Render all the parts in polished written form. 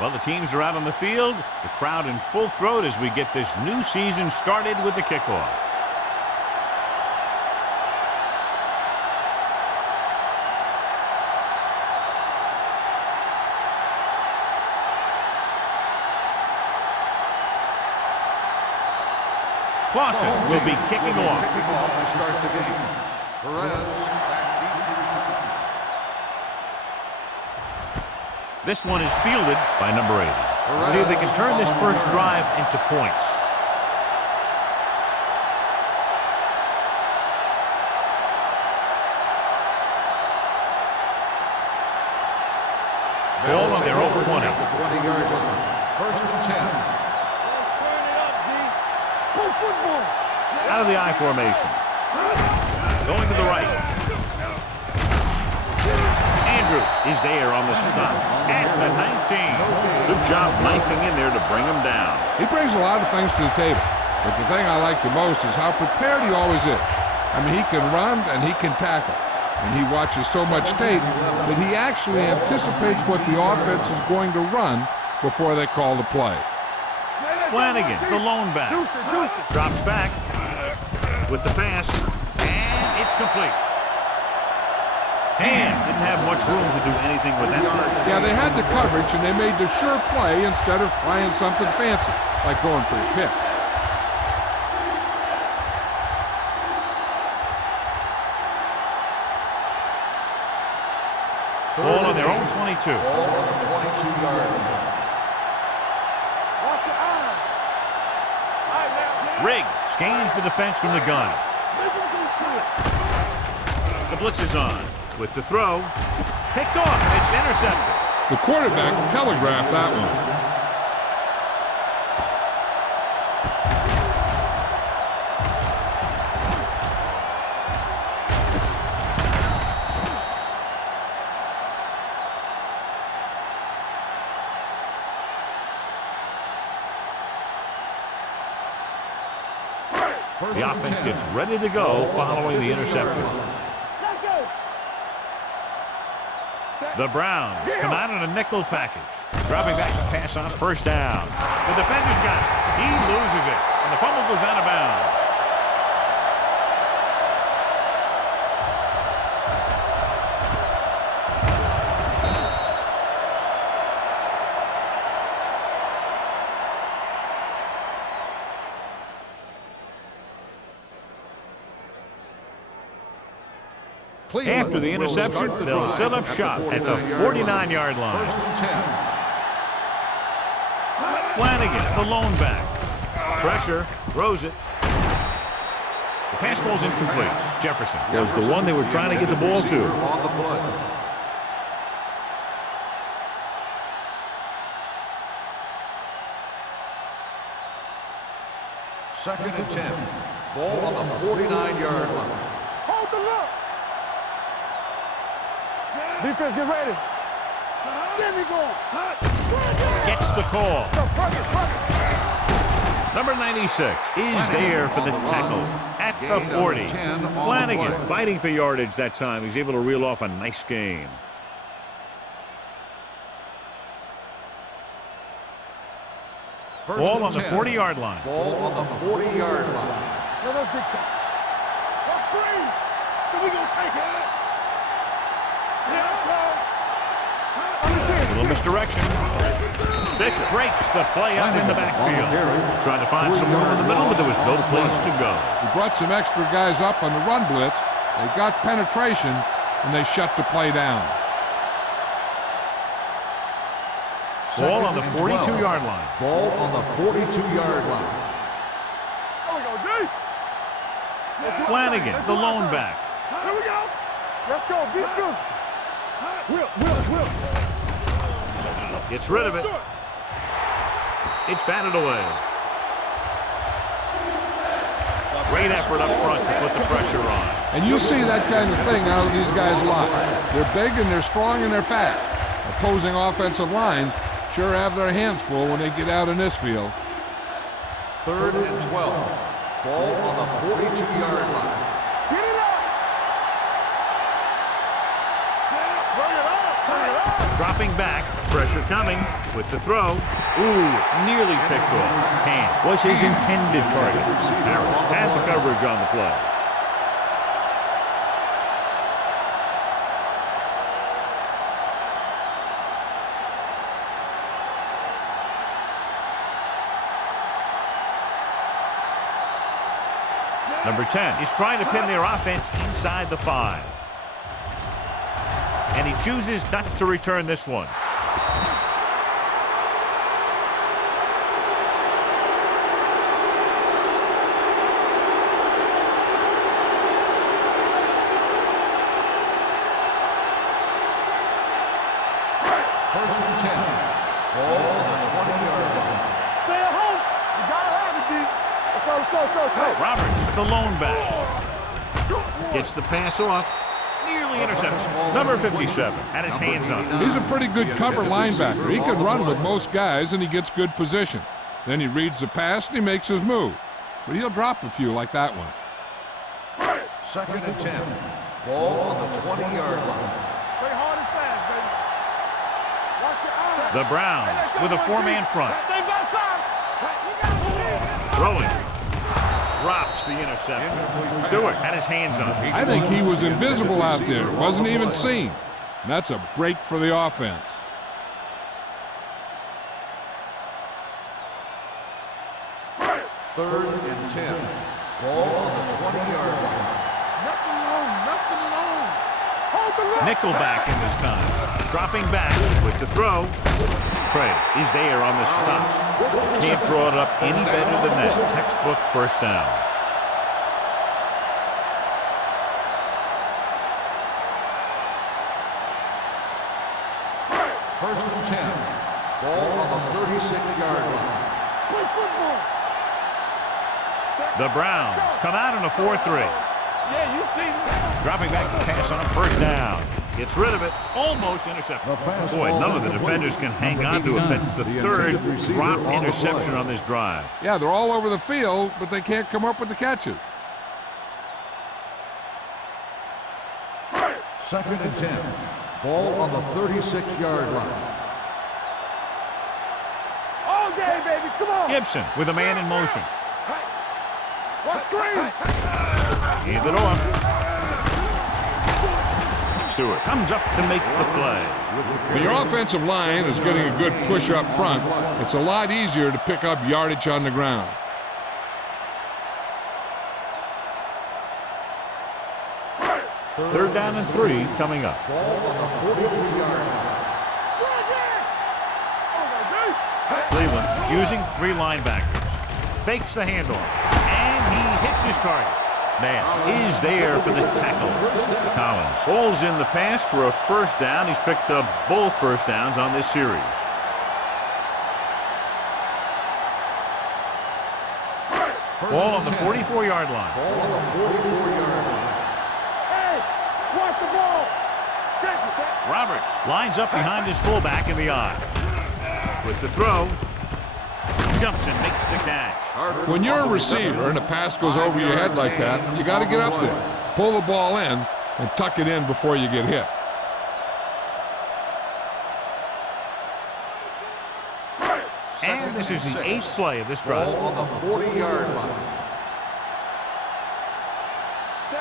Well, the teams are out on the field, the crowd in full throat as we get this new season started with the kickoff. Clausen will be kicking off. To start the game. Perez back deep to return. This one is fielded by number 80. See if they can turn this first drive into points. Ball on their own 20. The 20-yard line. First and 10. Out of the I formation. Going to the right. Andrews is there on the stop at the 19. Good job knifing in there to bring him down. He brings a lot of things to the table, but the thing I like the most is how prepared he always is. I mean, he can run and he can tackle, and he watches so much tape that he actually anticipates what the offense is going to run before they call the play. Flanagan, the lone back, drops back with the pass, and it's complete. And didn't have much room to do anything with that. Yeah, they had the coverage, and they made the sure play instead of trying something fancy, like going for a pick. Ball on their own 22. Ball on the 22-yard line. Riggs scans the defense from the gun. The blitz is on. With the throw, picked off. It's intercepted. The quarterback telegraphed that one. The offense gets ready to go following the interception. The Browns come out in a nickel package. Dropping back to pass on first down. The defender's got it. He loses it, and the fumble goes out of bounds. After the interception, they'll set up shop at the 49-yard line. First and 10. Flanagan, the lone back. Pressure, throws it. The pass falls incomplete. Jefferson was the one they were trying to get the ball to. On the play. Second and 10. Ball on the 49-yard line. Hold the look. Defense, get ready. Get me going. Gets the call. Number 96 is there for the tackle at the 40. Flanagan fighting for yardage that time. He's able to reel off a nice gain. Ball on the 40-yard line. Ball on the 40-yard line. No, that's big time. That's screen. So we gonna take it. A little misdirection. Bishop breaks the play up in the backfield. Trying to find some room in the middle, but there was no place to go. He brought some extra guys up on the run blitz. They got penetration, and they shut the play down. Ball on the 42-yard line. Ball on the 42-yard line. There we go, deep. Flanagan, the lone back. Here we go. Let's go. Be physical. Will. Gets rid of it. It's batted away. Great effort up front to put the pressure on. And you see that kind of thing out of these guys a lot. They're big and they're strong and they're fast. Opposing offensive lines sure have their hands full when they get out in this field. Third and 12. Ball on the 42-yard line. Get it up. Bring it up. Dropping back, pressure coming with the throw. Ooh, nearly picked off. Hand was his intended target. Harris had the coverage on the play. Number 10 is trying to pin their offense inside the 5. And he chooses not to return this one. First and 10. Ball on the 20-yard line. Stay at home. You gotta have it, D. Let's go. Roberts, the lone back. Gets the pass off. Nearly intercepted. Number 57 had his hands on it. He's a pretty good cover linebacker. He can run with most guys, and he gets good position. Then he reads the pass, and he makes his move. But he'll drop a few like that one. Second and 10. Ball on the 20-yard line. Play hard and fast, baby. Watch your eyes. The Browns with a 4-man front. Stay by side. Throwing. Drops the interception. Stewart had his hands on it. I think he was invisible out there. Wasn't even seen. And that's a break for the offense. Third and 10. Ball on the 20-yard line. Nothing long. Nothing long. Hold the line. Nickelback in this time. Dropping back with the throw. Trey is there on the stop. Can't draw it up any better than that. Textbook first down. First and 10. Ball on the 36-yard line. Play football. The Browns come out in a 4-3. Yeah, you see me. Dropping back to pass on first down. Gets rid of it. Almost intercepted. Boy, none of the defenders can hang on to it. That's the third drop interception on this drive. Yeah, they're all over the field, but they can't come up with the catches. Second and 10. Ball on the 36-yard line. All day, baby. Come on. Gibson with a man in motion. What screen? Hand it off. Stewart comes up to make the play. When your offensive line is getting a good push up front, it's a lot easier to pick up yardage on the ground. Third down and 3 coming up. Ball on the 43-yard line. Cleveland using 3 linebackers. Fakes the handoff. And he hits his target. Nash is there for the tackle. Collins pulls in the pass for a first down. He's picked up both first downs on this series. Ball on the 44-yard line. Ball on the 44-yard line. Hey, watch the ball. Check it. Roberts lines up behind his fullback in the eye. With the throw, jumps and makes the catch. When you're a receiver and a pass goes over your head like that, you got to get up there, pull the ball in, and tuck it in before you get hit. And this is the 8th play of this drive. Ball on the 40-yard line.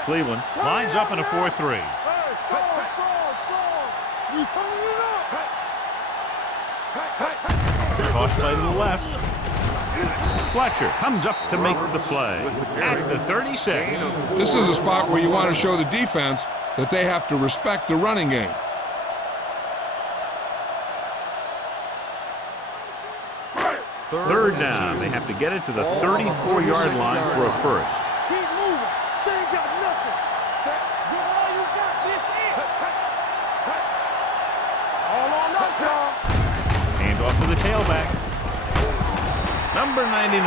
Cleveland lines up in a 4-3. Hey, score. You turning it up. Toss play to the left. Fletcher comes up to make the play at the 36. This is a spot where you want to show the defense that they have to respect the running game. Third down. They have to get it to the 34-yard line for a first. Keep moving. They ain't got nothing. Give all you got. This is. All on us, y'all. Hand off to the tailback. Number 99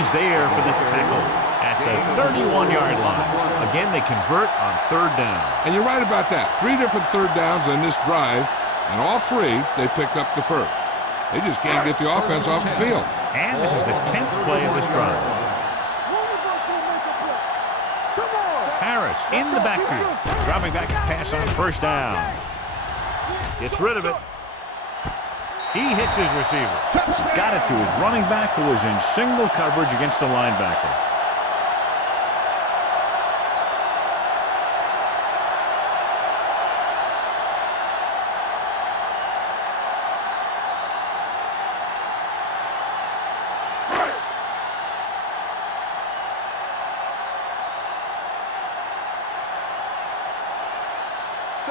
is there for the tackle at the 31-yard line. Again, they convert on third down. And you're right about that. 3 different third downs in this drive, and all 3 they picked up the first. They just can't get the offense off the field. And this is the 10th play of this drive. Harris in the backfield. Dropping back to pass on first down. Gets rid of it. He hits his receiver. Got it to his running back, who was in single coverage against a linebacker.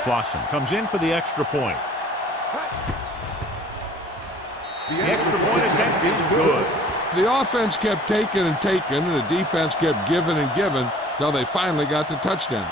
Clausen comes in for the extra point. The extra point attempt is good. The offense kept taking and taking, and the defense kept giving and giving until they finally got the touchdown.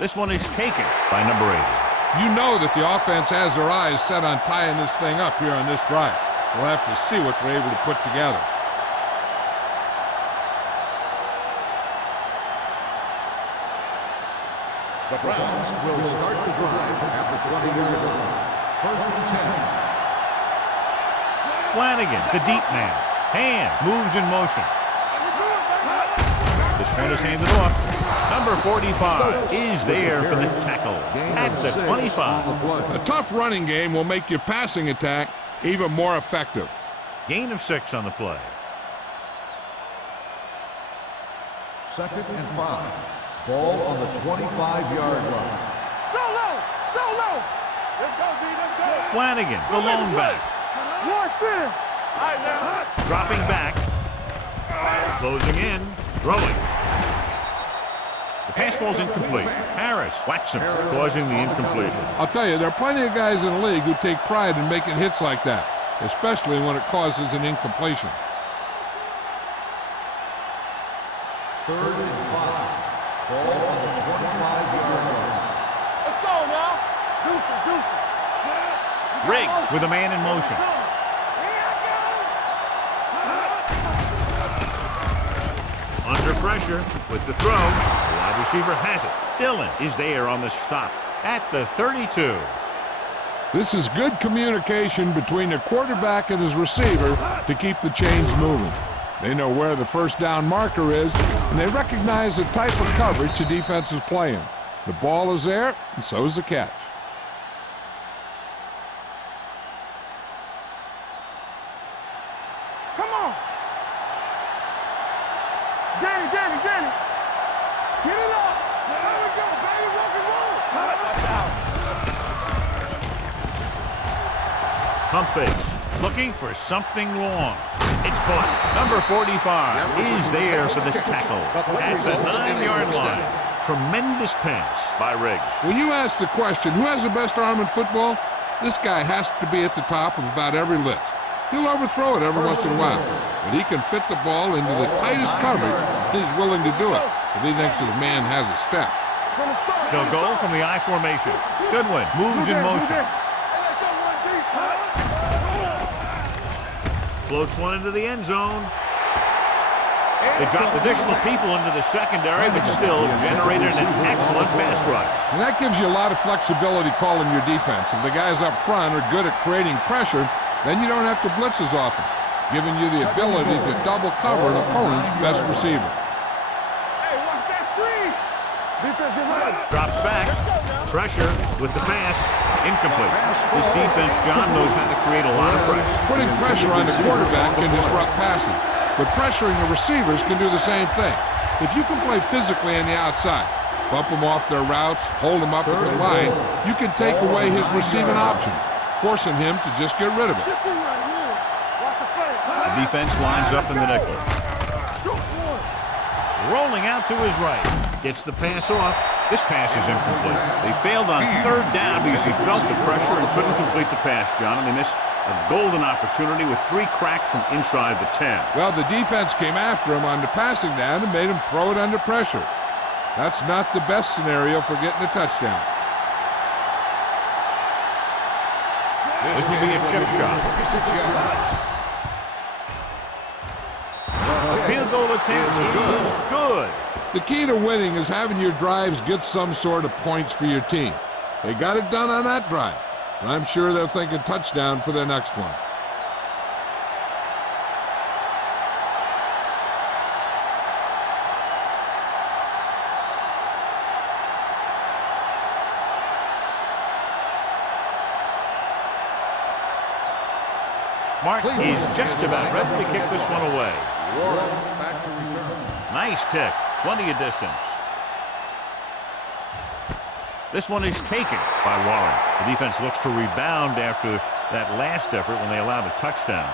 This one is taken by number 80. You know that the offense has their eyes set on tying this thing up here on this drive. We'll have to see what they're able to put together. The Browns will start the drive at the 20-yard line. First and 10. Flanagan, the deep man. Hand moves in motion. This one is handed off. Number 45 is there for the tackle at the 25. A tough running game will make your passing attack even more effective. Gain of 6 on the play. Second and 5. Ball on the 25-yard line. Go low! Go low! Let's go, B. Let's go! Flanagan, the lone back. Watch in! All right, now. Dropping back. Closing in. Throwing. The pass falls incomplete. Harris whacks him, causing the incompletion. I'll tell you, there are plenty of guys in the league who take pride in making hits like that, especially when it causes an incompletion. Third and 5. Ball on the 25-yard line. Let's go now. Deuce. Riggs with a man in motion. Under pressure with the throw. The wide receiver has it. Dillon is there on the stop at the 32. This is good communication between the quarterback and his receiver to keep the chains moving. They know where the first down marker is, and they recognize the type of coverage the defense is playing. The ball is there, and so is the catch. Come on. Danny. Get it up. There we go, baby. Rock and roll. Watch out. Pump fakes. Looking for something long. It's caught. Number 45 is there for the tackle at the 9-yard line. Tremendous pass by Riggs. When you ask the question, who has the best arm in football? This guy has to be at the top of about every list. He'll overthrow it every once in a while, but he can fit the ball into the tightest coverage. He's willing to do it if he thinks his man has a step. They'll go from the I formation. Goodwin moves in motion. Floats one into the end zone. They dropped additional people into the secondary, but still generated an excellent pass rush. And that gives you a lot of flexibility calling your defense. If the guys up front are good at creating pressure, then you don't have to blitz as often, giving you the ability to double cover an opponent's best receiver. Hey, watch that screen. Defense gets ready. Drops back. Pressure with the pass. Incomplete. This defense, John, knows how to create a lot of pressure. Putting pressure on the quarterback can disrupt passing, but pressuring the receivers can do the same thing. If you can play physically on the outside, bump them off their routes, hold them up at the line, you can take away his receiving options, forcing him to just get rid of it. The defense lines up in the nickel. Rolling out to his right. Gets the pass off. This pass is incomplete. They failed on third down because he felt the pressure and couldn't complete the pass, John, and they missed a golden opportunity with 3 cracks from inside the 10. Well, the defense came after him on the passing down and made him throw it under pressure. That's not the best scenario for getting a touchdown. This will be a chip shot. field goal attempt is good. The key to winning is having your drives get some sort of points for your team. They got it done on that drive, and I'm sure they're thinking touchdown for their next one. Mark is just about ready to kick this one away. Warren back to return. Nice kick. Plenty of distance. This one is taken by Warren. The defense looks to rebound after that last effort when they allowed a touchdown.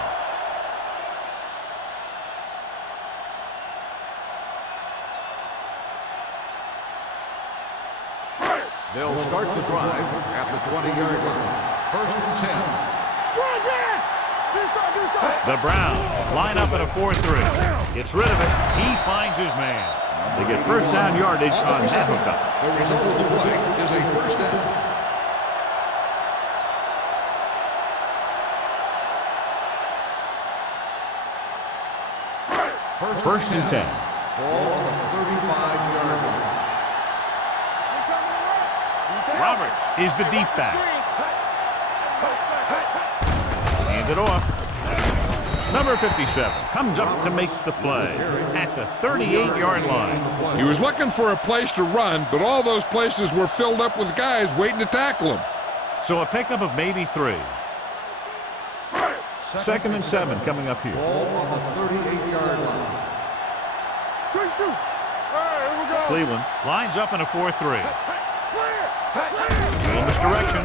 They'll start the drive at the 20-yard line. 1st and 10. The Browns line up in a 4-3. Gets rid of it. He finds his man. They get first down yardage on that hookup. The result of the play is a first down. First and 10. Ball on the 35-yard line. Roberts is the deep back. Hand it off. Number 57 comes up to make the play at the 38-yard line. He was looking for a place to run, but all those places were filled up with guys waiting to tackle him. So a pickup of maybe 3. 2nd and 7 coming up here. Ball on the 38-yard line. Cleveland lines up in a 4-3. Little misdirection.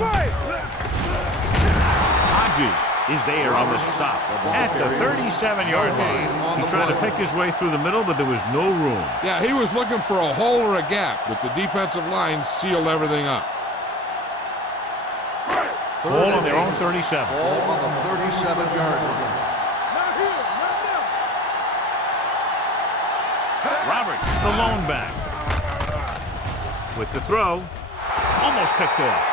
Hodges is there on the stop at the 37-yard line. He tried to pick his way through the middle, but there was no room. Yeah, he was looking for a hole or a gap, but the defensive line sealed everything up. Ball on their own 37. Ball on the 37-yard line. Roberts, the lone back. With the throw, almost picked off.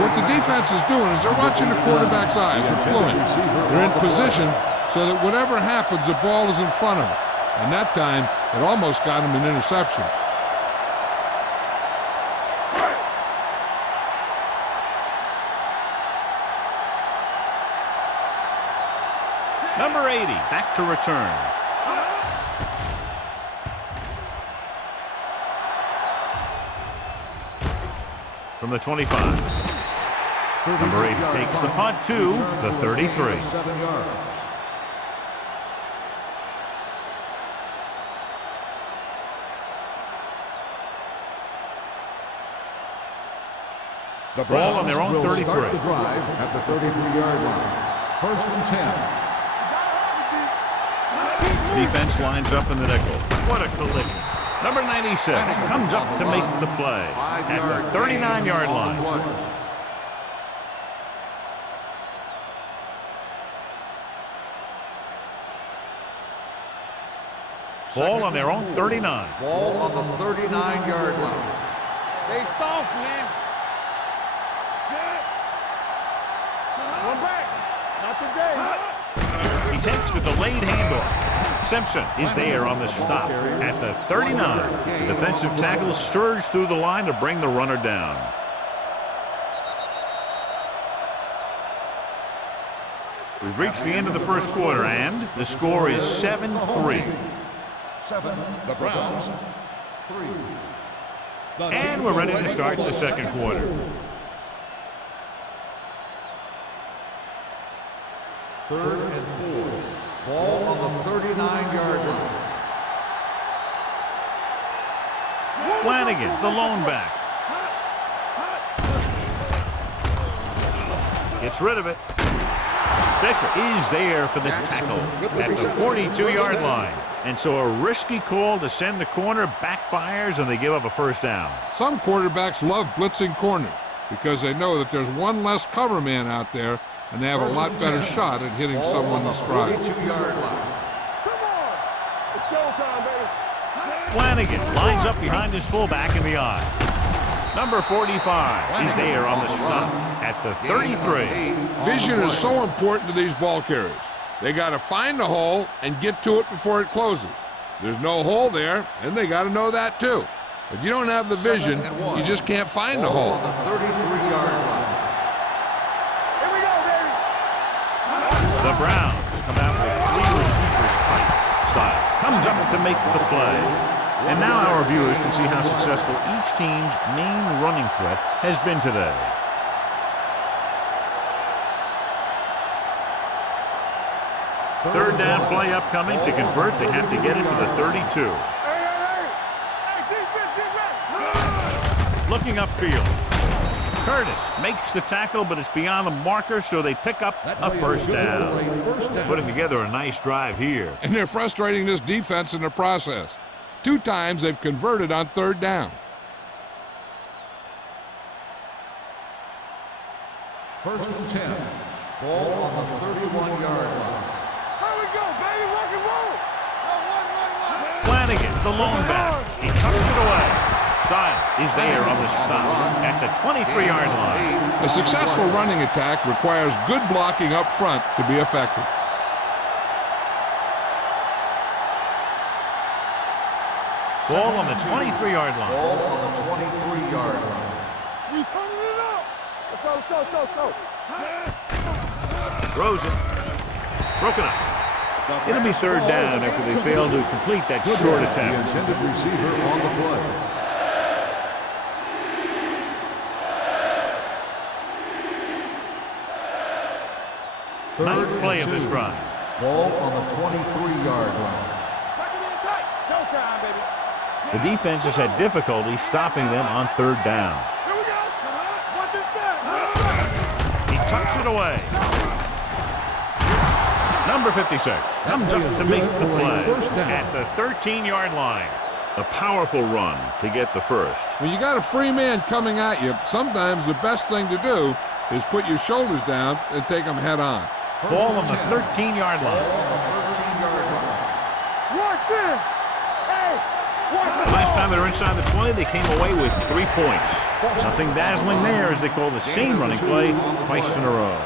What the defense is doing is they're watching the quarterback's eyes are fluent. They're in position so that whatever happens, the ball is in front of them. And that time, it almost got him an interception. Number 80, back to return. From the 25. Number 80 takes the punt to the 33. 7 yards. The ball on their own 33. Start the drive at the 33-yard line. 1st and 10. Defense lines up in the nickel. What a collision. Number 96 comes up to make the play at the 39-yard line. Ball on their own 39. Ball on the 39-yard line. They soft, man. One back. Not today. He takes the delayed handoff. Simpson is there on the stop at the 39. The defensive tackle surged through the line to bring the runner down. We've reached the end of the first quarter, and the score is 7-3. 7, the Browns. 3. And we're ready to start the second quarter. Third and 4. Ball on the 39-yard line. Flanagan, the lone back. Gets rid of it. Fisher is there for the tackle at the 42-yard line. And so a risky call to send the corner backfires, and they give up a first down. Some quarterbacks love blitzing corners because they know that there's one less cover man out there, and they have a lot better shot at hitting someone in stride. 42-yard line. Come on. It's showtime, baby. Flanagan lines up behind his fullback in the eye. Number 45 is there on the stop at the 33. Vision is so important to these ball carriers. They got to find the hole and get to it before it closes. There's no hole there, and they got to know that too. If you don't have the vision, you just can't find the hole. On the 33-yard line. Here we go, baby. The Browns come out with 3 receivers tight. Styles comes up to make the play. And now our viewers can see how successful each team's main running threat has been today. Third down play upcoming. To convert, they have to get it to the 32. Hey, defense, get ready. Looking upfield. Curtis makes the tackle, but it's beyond the marker, so they pick up a first down. Putting together a nice drive here. And they're frustrating this defense in the process. 2 times they've converted on third down. First and 10. Ball on the 31-yard line. Here we go, baby. Rock and roll. Flanagan, the lone back. He tucks it away. Styles is there on the stop at the 23-yard line. A successful running attack requires good blocking up front to be effective. Ball on the 23-yard line. Ball on the 23-yard line. We turning it up. Let's go. Throws it. Broken up. It'll be third down after they fail to complete that short The attempt. intended receiver on the play. Ninth play of this drive. Ball on the 23-yard line. Showtime, baby. The defense has had difficulty stopping them on third down. Here we go. What this say? He tucks it away. Number 56 comes up to make the play at the 13-yard line. A powerful run to get the first. When you got a free man coming at you, sometimes the best thing to do is put your shoulders down and take them head on. Ball on the 13-yard line. Watch it. Hey, watch The last time they were inside the 20, they came away with 3 points. Nothing dazzling there as they call the same running play twice in a row.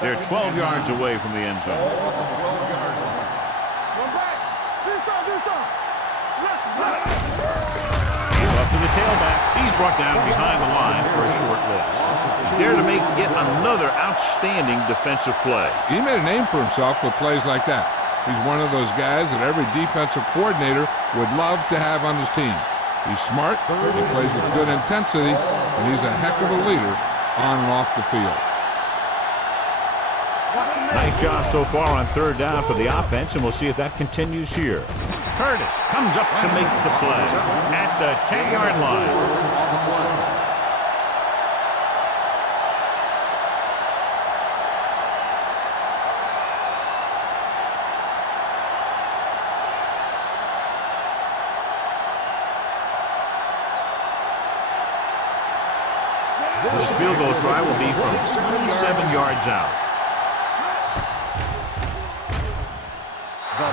They're 12 yards away from the end zone. One back. This side. He's up to the tailback. He's brought down behind the line for a short loss. He's there to make yet another outstanding defensive play. He made a name for himself with plays like that. He's one of those guys that every defensive coordinator would love to have on his team. He's smart, he plays with good intensity, and he's a heck of a leader on and off the field. Nice job so far on third down for the offense, and we'll see if that continues here. Curtis comes up to make the play at the 10-yard line. This field goal try will be from 27 yards out. The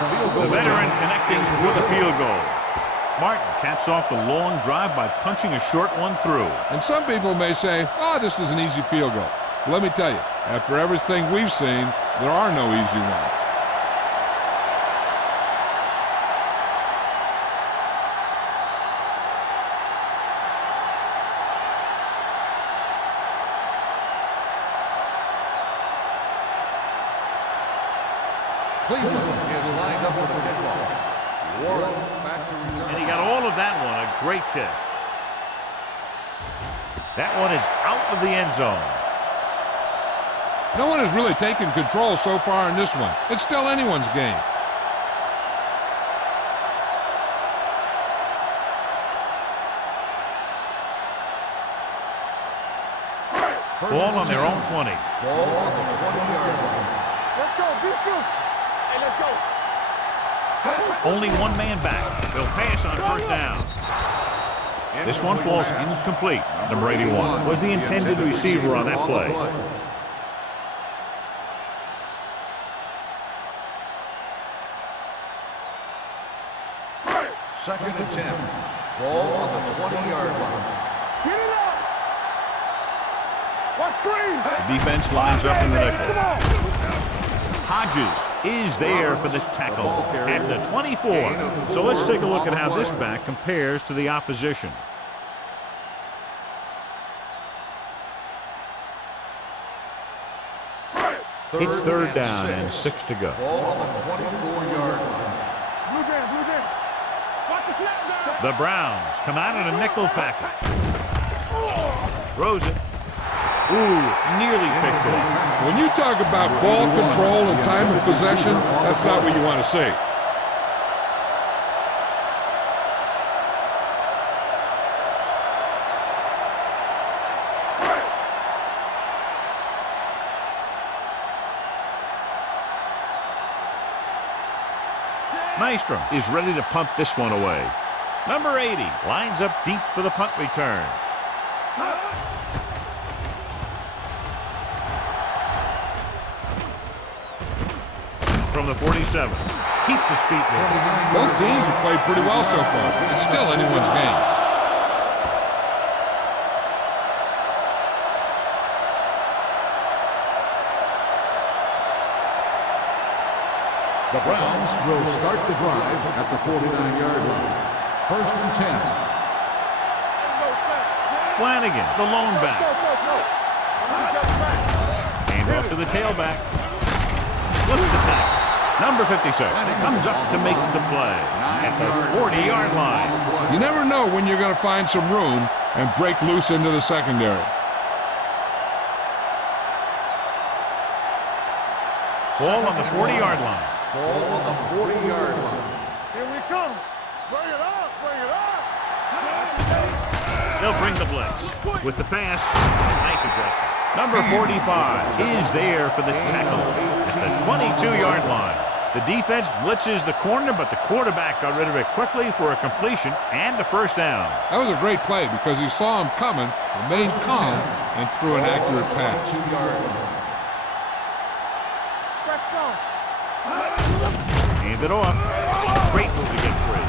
veteran connecting for the field goal. Martin caps off the long drive by punching a short one through. And some people may say, oh, this is an easy field goal. Let me tell you, after everything we've seen, there are no easy ones. Cleveland is lined up for the kickoff. Warren back to reserve. And he got all of that one. A great kick. That one is out of the end zone. No one has really taken control so far in this one. It's still anyone's game. Ball on their own 20. Ball on the 20-yard line. Let's go. Defense. Hey, let's go. Only one man back. They'll pass on first down. This one falls incomplete. Number 81 was the intended receiver on that play. Second and 10. Ball on the 20-yard line. Get it up. The defense lines up in the nickel. Hodges is there for the tackle at the 24. So let's take a look at how this back compares to the opposition. It's third down and 6 to go. Ball on the 24-yard line. The Browns come out in a nickel package. Throws it. Ooh, nearly picked off. When you talk about ball control and time of possession, that's not what you want to see. Nystrom is ready to punt this one away. Number 80 lines up deep for the punt return. From the 47, keeps his feet moving. Both teams have played pretty well so far. It's still anyone's game. The Browns will start the drive at the 49-yard line. First and 10. Flanagan, the lone back. Hand off to the tailback. Flips the tackle. Number 56 comes up to make the play at the 40-yard line. You never know when you're going to find some room and break loose into the secondary. Ball on the 40-yard line. Ball on the 40-yard line. Here we come. Bring it up, bring it up. They'll bring the blitz. With the pass, nice adjustment. Number 45 is there for the tackle at the 22-yard line. The defense blitzes the corner, but the quarterback got rid of it quickly for a completion and a first down. That was a great play because he saw him coming, remained calm, and threw an accurate pass. 2-yard line. Hand it off. Great move to get free.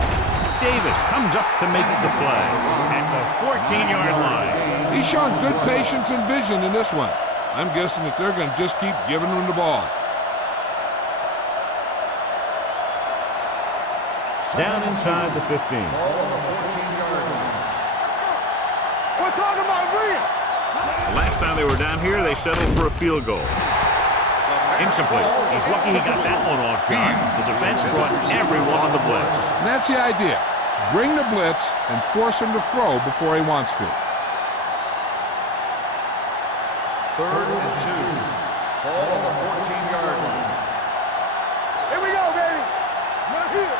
Davis comes up to make the play at the 14-yard line. He's shown good patience and vision in this one. I'm guessing that they're going to just keep giving him the ball. Down inside the 15. Ball on the 14-yard line. We're talking about real. The last time they were down here, they settled for a field goal. Incomplete. He's lucky he got that one off, John. The defense brought everyone on the blitz. And that's the idea. Bring the blitz and force him to throw before he wants to. Third and 2. Ball on the 14-yard line. Here we go, baby. Right here.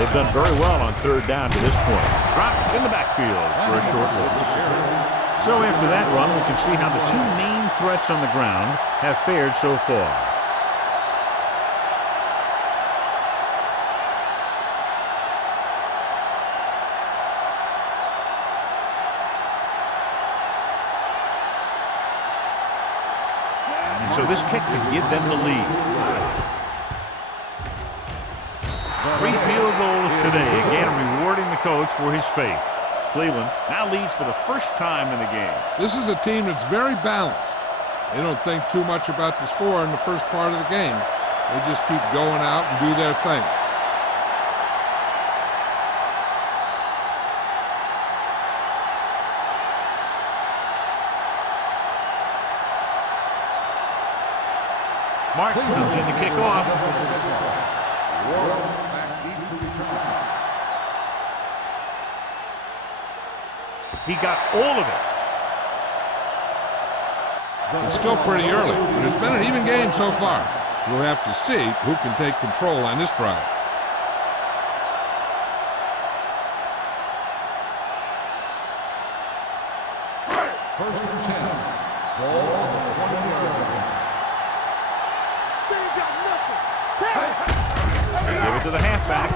They've done very well on third down to this point. Dropped in the backfield for a short loss. So after that run, we can see how the two main threats on the ground have fared so far. And so this kick could give them the lead. 3 field goals today, again rewarding the coach for his faith. Cleveland now leads for the first time in the game. This is a team that's very balanced. They don't think too much about the score in the first part of the game. They just keep going out and do their thing. Martin comes in to kick off. He got all of it. It's still pretty early, but it's been an even game so far. We'll have to see who can take control on this drive. First and 10. Ball on the 20-yard line. They ain't got nothing. They give it to the halfback.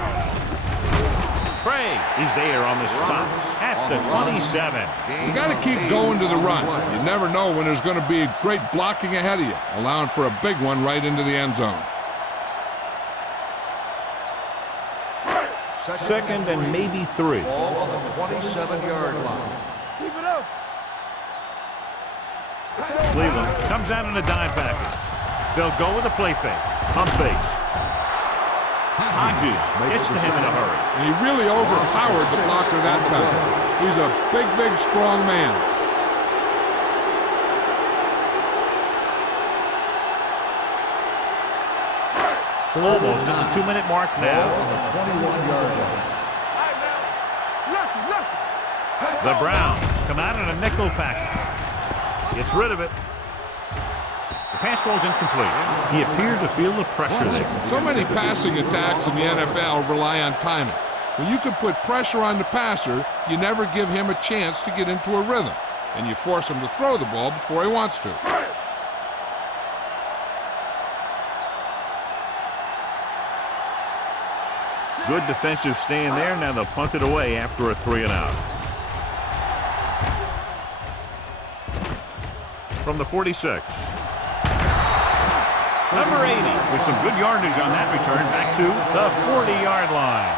Craig is there on the stops at the 27. You got to keep going to the run. You never know when there's going to be great blocking ahead of you, allowing for a big one right into the end zone. Second and maybe 3. Ball on the 27-yard line. Keep it up. Cleveland comes out in a dime package. They'll go with a play fake. Pump fakes. Hodges gets to him in a hurry. And he really overpowered the blocker that time. He's a big, big, strong man. Almost at the 2-minute mark now. On the 21-yard line. The Browns come out in a nickel package. Gets rid of it. The pass falls incomplete. He appeared to feel the pressure there. So many passing attacks in the NFL rely on timing. When you can put pressure on the passer, you never give him a chance to get into a rhythm, and you force him to throw the ball before he wants to. Good defensive stand there. Now they'll punt it away after a 3-and-out. From the 46. Number 80 with some good yardage on that return back to the 40-yard line.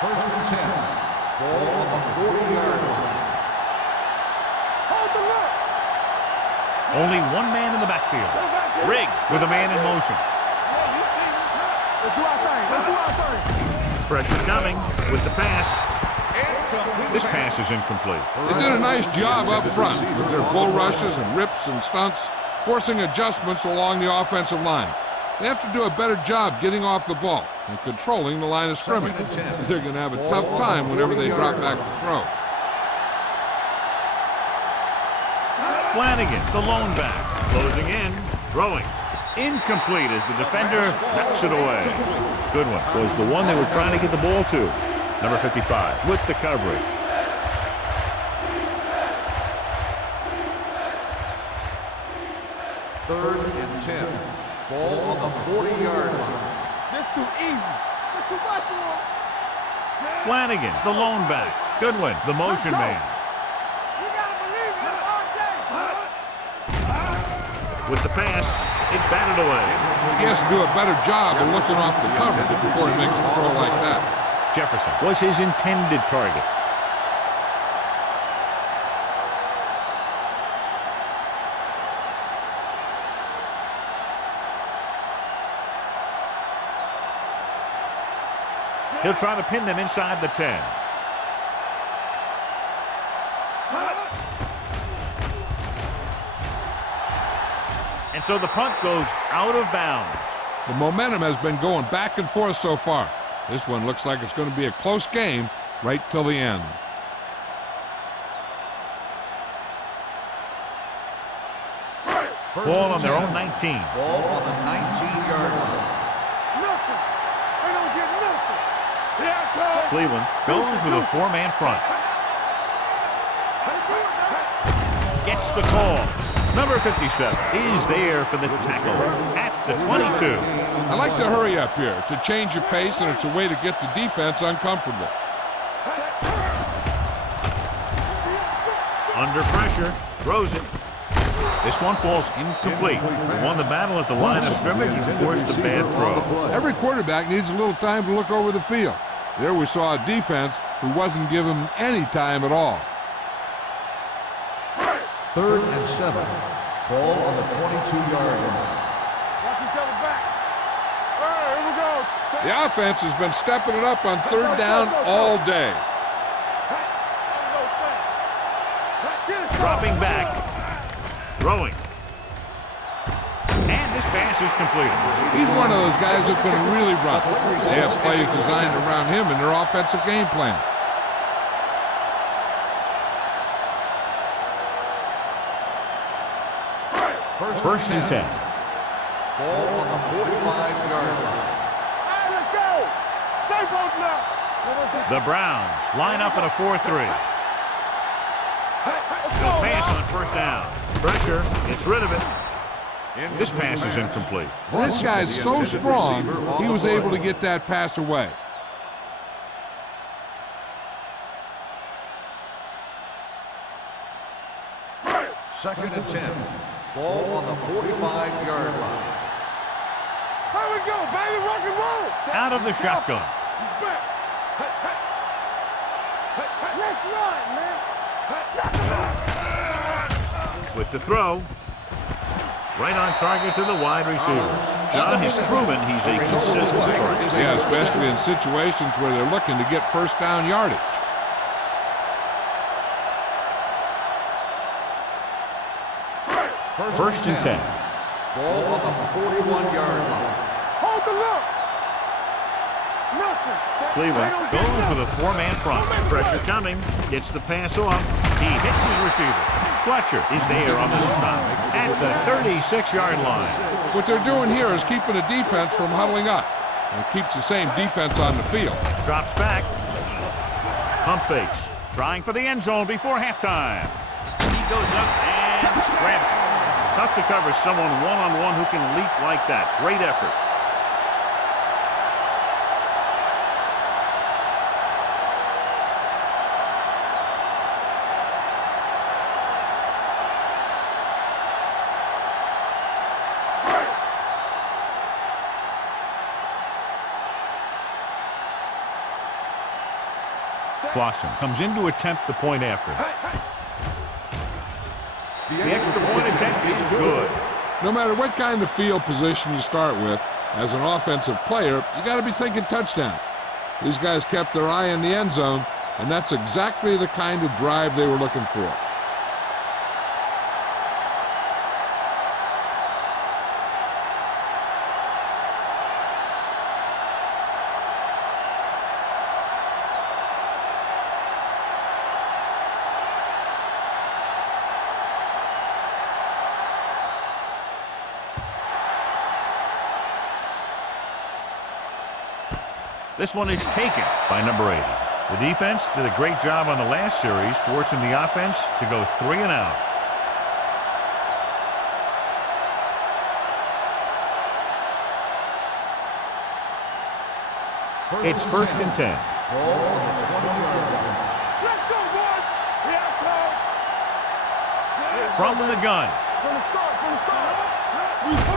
First and 10. Ball on the 40-yard line. Only one man in the backfield. Riggs with a man in motion. Let's do our thing. Let's do our thing. Pressure coming with the pass. This pass is incomplete. They did a nice job up front with their bull rushes and rips and stunts, forcing adjustments along the offensive line. They have to do a better job getting off the ball and controlling the line of scrimmage. They're going to have a tough time whenever they drop back to throw. Flanagan, the lone back, closing in, throwing. Incomplete as the defender knocks it away. Good one. Was the one they were trying to get the ball to. Number 55 with the coverage. Third and 10. Ball on the 40-yard line. This too easy. This too much for him. Flanagan, the lone back. Goodwin, the motion man. You gotta believe it all day. With the pass, it's batted away. He has to do a better job of looking off the coverage before he makes a throw like that. Jefferson was his intended target. He'll try to pin them inside the 10. And so the punt goes out of bounds. The momentum has been going back and forth so far. This one looks like it's going to be a close game right till the end. Ball on their own 19. Ball on the 19-yard line. Nothing. They don't get nothing. Yeah, coach. Cleveland goes with a 4-man front. Gets the call. Number 57 is there for the tackle at the 22. I like to hurry up here. It's a change of pace, and it's a way to get the defense uncomfortable. Under pressure, throws it. This one falls incomplete. He won the battle at the line of scrimmage and forced a bad throw. Every quarterback needs a little time to look over the field. There we saw a defense who wasn't given him any time at all. Third and 7. Ball on the 22-yard line. Watch each other back. All right, here we go. The offense has been stepping it up on third down all day. Dropping back, throwing. And this pass is completed. He's one of those guys who can really run. They have plays designed around him in their offensive game plan. First and 10. Ball on the 45-yard line. All right, let's go. Stay both now. The Browns line up in a 4-3. Good pass on first down. Pressure, gets rid of it. This pass is incomplete. This guy's so strong, he was able to get that pass away. Second and 10. Ball on the 45-yard line. Here we go, baby. Rock and roll. Out of the shotgun. Let's run, man. With the throw. Right on target to the wide receivers. John has proven he's a consistent target. Yeah, especially in situations where they're looking to get first down yardage. First and 10. Ball on the 41-yard line. Hold the look. Nothing. Cleveland goes with a four-man front. Pressure coming. Gets the pass off. He hits his receiver. Fletcher is there on the stop at the 36-yard line. What they're doing here is keeping the defense from huddling up. And it keeps the same defense on the field. Drops back. Pump fakes. Trying for the end zone before halftime. He goes up and grabs it. Tough to cover someone one-on-one who can leap like that. Great effort. Clausen comes in to attempt the point after. The extra point attempt is good. No matter what kind of field position you start with, as an offensive player, you got to be thinking touchdown. These guys kept their eye on the end zone, and that's exactly the kind of drive they were looking for. This one is taken by number 80. The defense did a great job on the last series, forcing the offense to go 3 and out. It's first and 10. Let's go, boys. Yeah, coach. From the gun. From the start.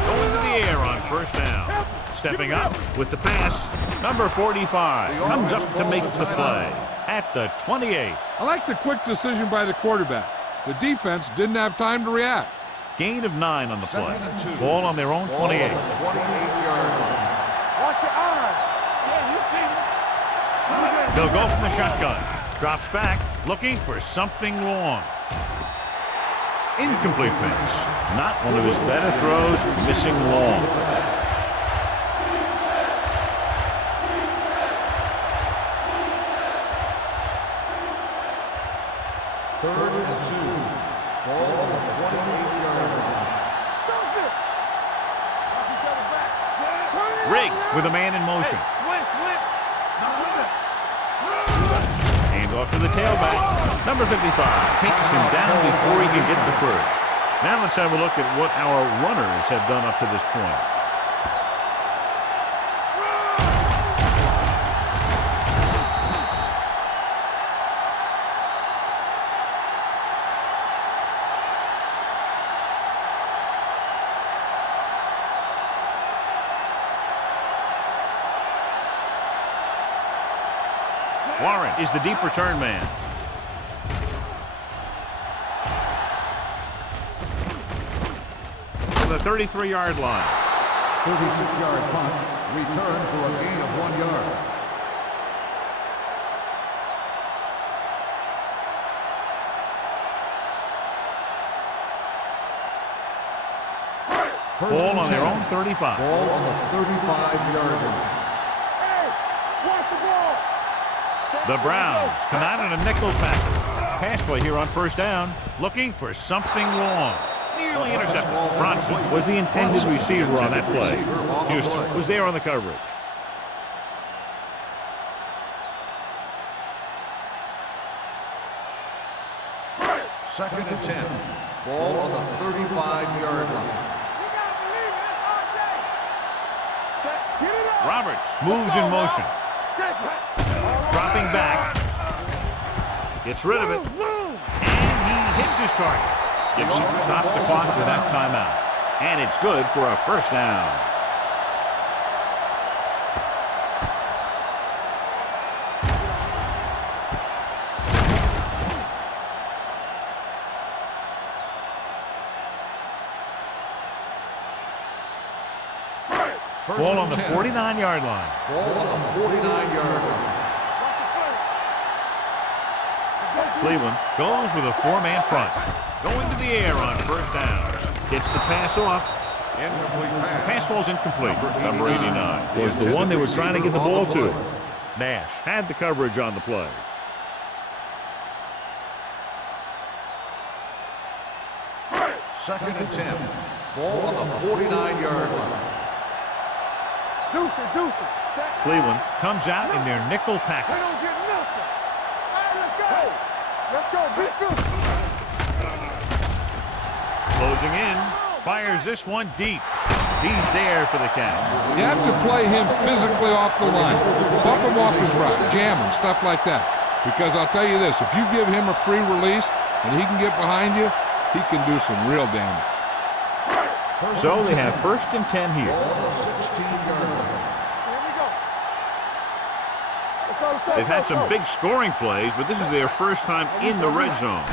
Going to the air on first down. Stepping up with the pass. Number 45 comes up to make the play at the 28. I like the quick decision by the quarterback. The defense didn't have time to react. Gain of 9 on the play. Ball on their own 28. 28-yard line. Watch your eyes. Yeah, you see me. They'll go from the shotgun. Drops back, looking for something long. Incomplete pass. Not one of his better throws, missing long. Third and 2. Ball on the 28-yard line. Stop it. Knock each other back. Riggs with a man in motion. Hand off to the tailback. Number 55 takes him down before he can get the first. Now let's have a look at what our runners have done up to this point. Warren is the deep return man. To the 33-yard line. 36-yard punt. Return for a gain of 1 yard. Ball on their own 35. Ball on the 35-yard line. Hey, watch the ball. The Browns come out in a nickel package. Pass play here on first down, looking for something long. Nearly intercepted. Bronson was the intended receiver on that play. Houston was there on the coverage. Second and 10. Ball on the 35-yard line. You gotta believe it. It's our day. Get it up. Roberts moves in motion. Check it. Dropping back. Gets rid of it. And he hits his target. Gibson stops the clock with that timeout. And it's good for a first down. Ball on the 49-yard line. Ball on the 49-yard line. Cleveland goes with a 4-man front. Going to the air on first down. Gets the pass off. Incomplete pass. Pass falls incomplete. Number 89 was the one they were trying to get the ball to. Nash had the coverage on the play. Second and 10. Ball on the 49-yard line. Deuce. Cleveland comes out in their nickel They package. don't get nothing. All right, let's go. Beat Deuce. Closing in. Fires this one deep. He's there for the catch. You have to play him physically off the line. Bump him off his route, jam him, stuff like that. Because I'll tell you this, if you give him a free release and he can get behind you, he can do some real damage. So they have first and 10 here. Ball on the 16-yard line. Here we go. Let's go. They've had some big scoring plays, but this is their first time in the red zone.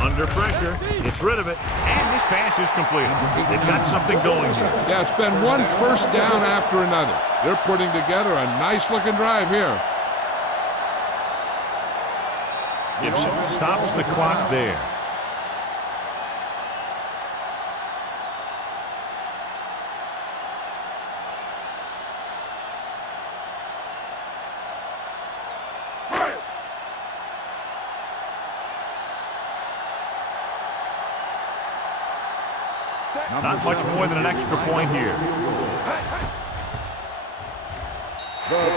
Under pressure, gets rid of it, and this pass is completed. They've got something going here. Yeah, it's been one first down after another. They're putting together a nice-looking drive here. Gibson stops the clock there. Not much more than an extra point here.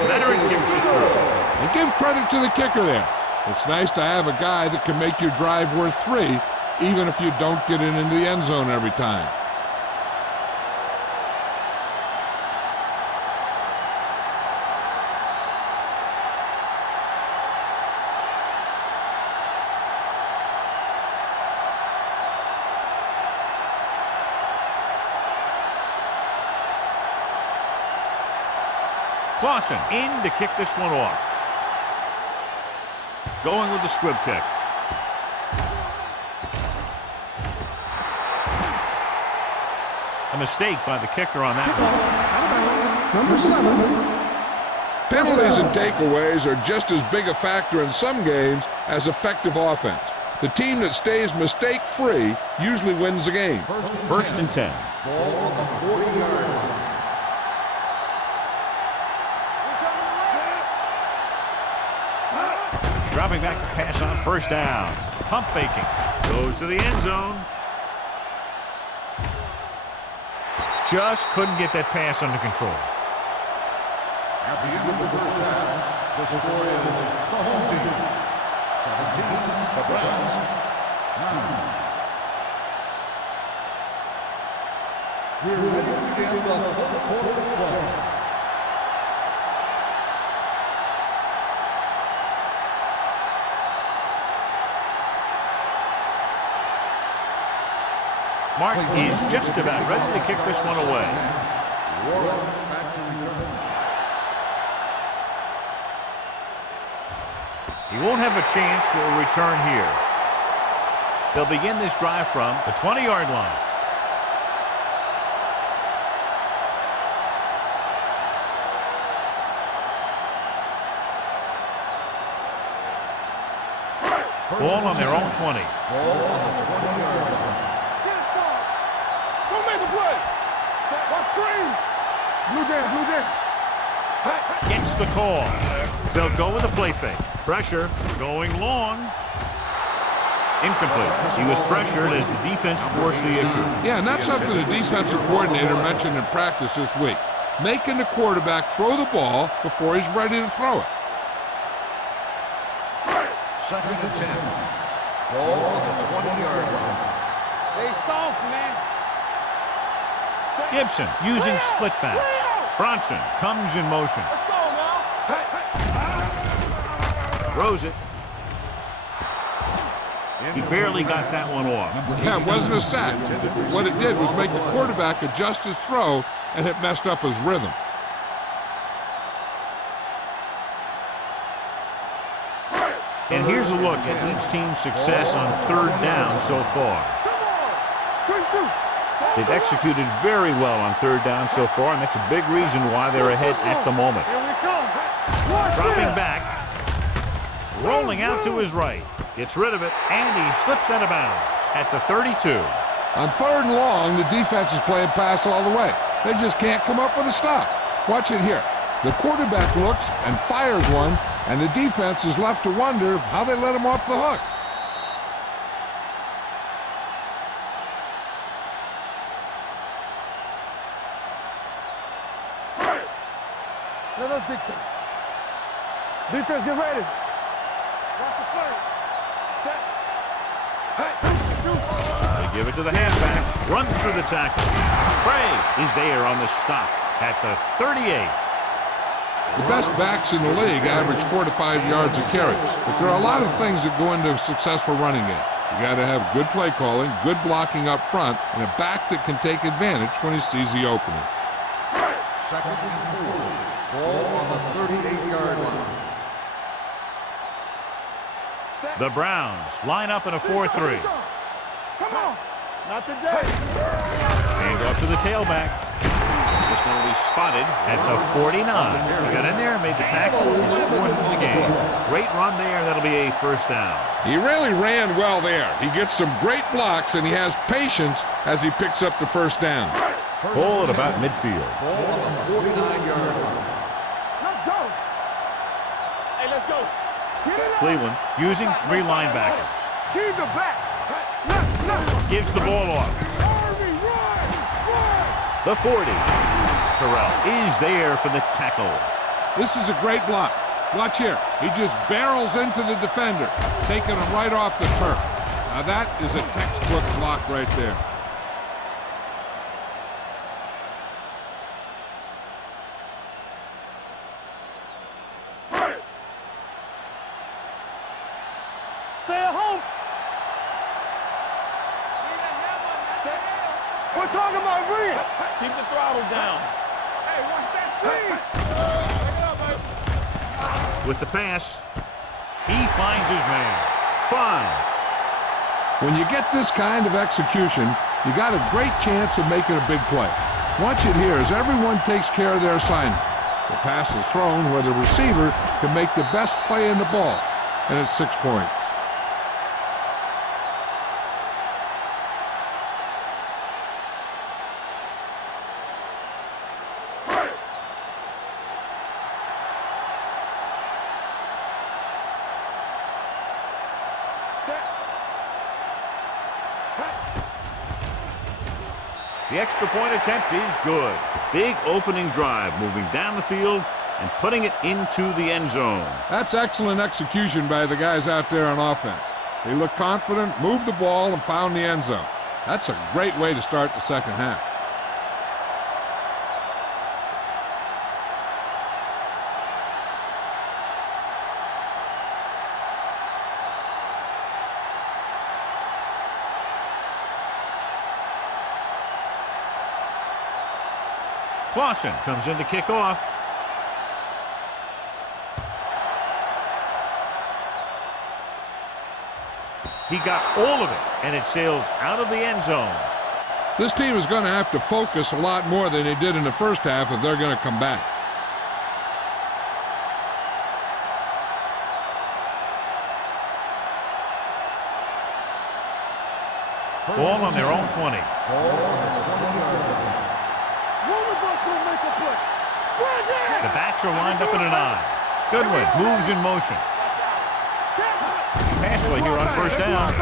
Veteran Gibson through. And give credit to the kicker there. It's nice to have a guy that can make your drive worth 3, even if you don't get it into the end zone every time. Clausen in to kick this one off. Going with the squib kick. A mistake by the kicker on that one. Number 7. Penalties and takeaways are just as big a factor in some games as effective offense. The team that stays mistake-free usually wins the game. First and 10. Ball on the 40-yard line. Dropping back to pass on first down. Pump faking. Goes to the end zone. Just couldn't get that pass under control. At the end of the first half, the score is the home team 17, the Browns 9. We're ready to begin the fourth quarter of play. Martin is just about ready to kick this one away. He won't have a chance for a return here. They'll begin this drive from the 20-yard line. Ball on their own 20. Ball on the 20-yard line. Don't make a play. What screen? Blue game. Gets the call. They'll go with a play fake. Pressure going long. Incomplete. He was pressured as the defense forced the issue. Yeah, and that's something the defensive coordinator mentioned in practice this week. Making the quarterback throw the ball before he's ready to throw it. Second and 10. Ball on the 20-yard line. They soft, man. Gibson using split backs. Bronson comes in motion. Let's go now. Throws it. He barely got that one off. Yeah, it wasn't a sack. What it did was make the quarterback adjust his throw, and it messed up his rhythm. And here's a look at each team's success on third down so far. Come on. Quick shoot. They've executed very well on third down so far, and that's a big reason why they're ahead at the moment. Here we come. Watch Dropping this. back. Rolling out to his right. Gets rid of it, and he slips out of bounds at the 32. On third and long, the defense is playing pass all the way. They just can't come up with a stop. Watch it here. The quarterback looks and fires one, and the defense is left to wonder how they let him off the hook. Let us dictate. Defense, get ready. Watch the play. Set. They give it to the halfback. Runs through the tackle. Craig is there on the stop at the 38. The best backs in the league average 4 to 5 yards a carry, but there are a lot of things that go into a successful running game. You got to have good play calling, good blocking up front, and a back that can take advantage when he sees the opening. Second and 4. Ball on the 38-yard line. The Browns line up in a 4-3. Come on. Not today. Hand off to the tailback. This one will be spotted at the 49. He got in there and made the tackle. His fourth of the game. Great run there. That'll be a first down. He really ran well there. He gets some great blocks, and he has patience as he picks up the first down. Ball at about midfield. Ball on the 49-yard line. Let's go. Hey, let's go. Get it up. Cleveland using 3 linebackers. Keep the back. Left. Gives the ball off. Army, run. The 40. Terrell is there for the tackle. This is a great block. Watch here. He just barrels into the defender, taking him right off the turf. Now that is a textbook block right there. Stay at home. We're talking about read. Keep the throttle down. Hey, watch that speed. With the pass, he finds his man. 5. When you get this kind of execution, you got a great chance of making a big play. Watch it here as everyone takes care of their assignment. The pass is thrown where the receiver can make the best play in the ball, and it's 6 points. The extra point attempt is good. Big opening drive, moving down the field and putting it into the end zone. That's excellent execution by the guys out there on offense. They looked confident, moved the ball, and found the end zone. That's a great way to start the second half. Clausen comes in to kick off. He got all of it, and it sails out of the end zone. This team is going to have to focus a lot more than they did in the first half if they're going to come back. Ball on their own 20. Ball on the 20-yard line. One of us will make a play. The backs are lined up in an I. Goodwin moves in motion. Pass play here on first down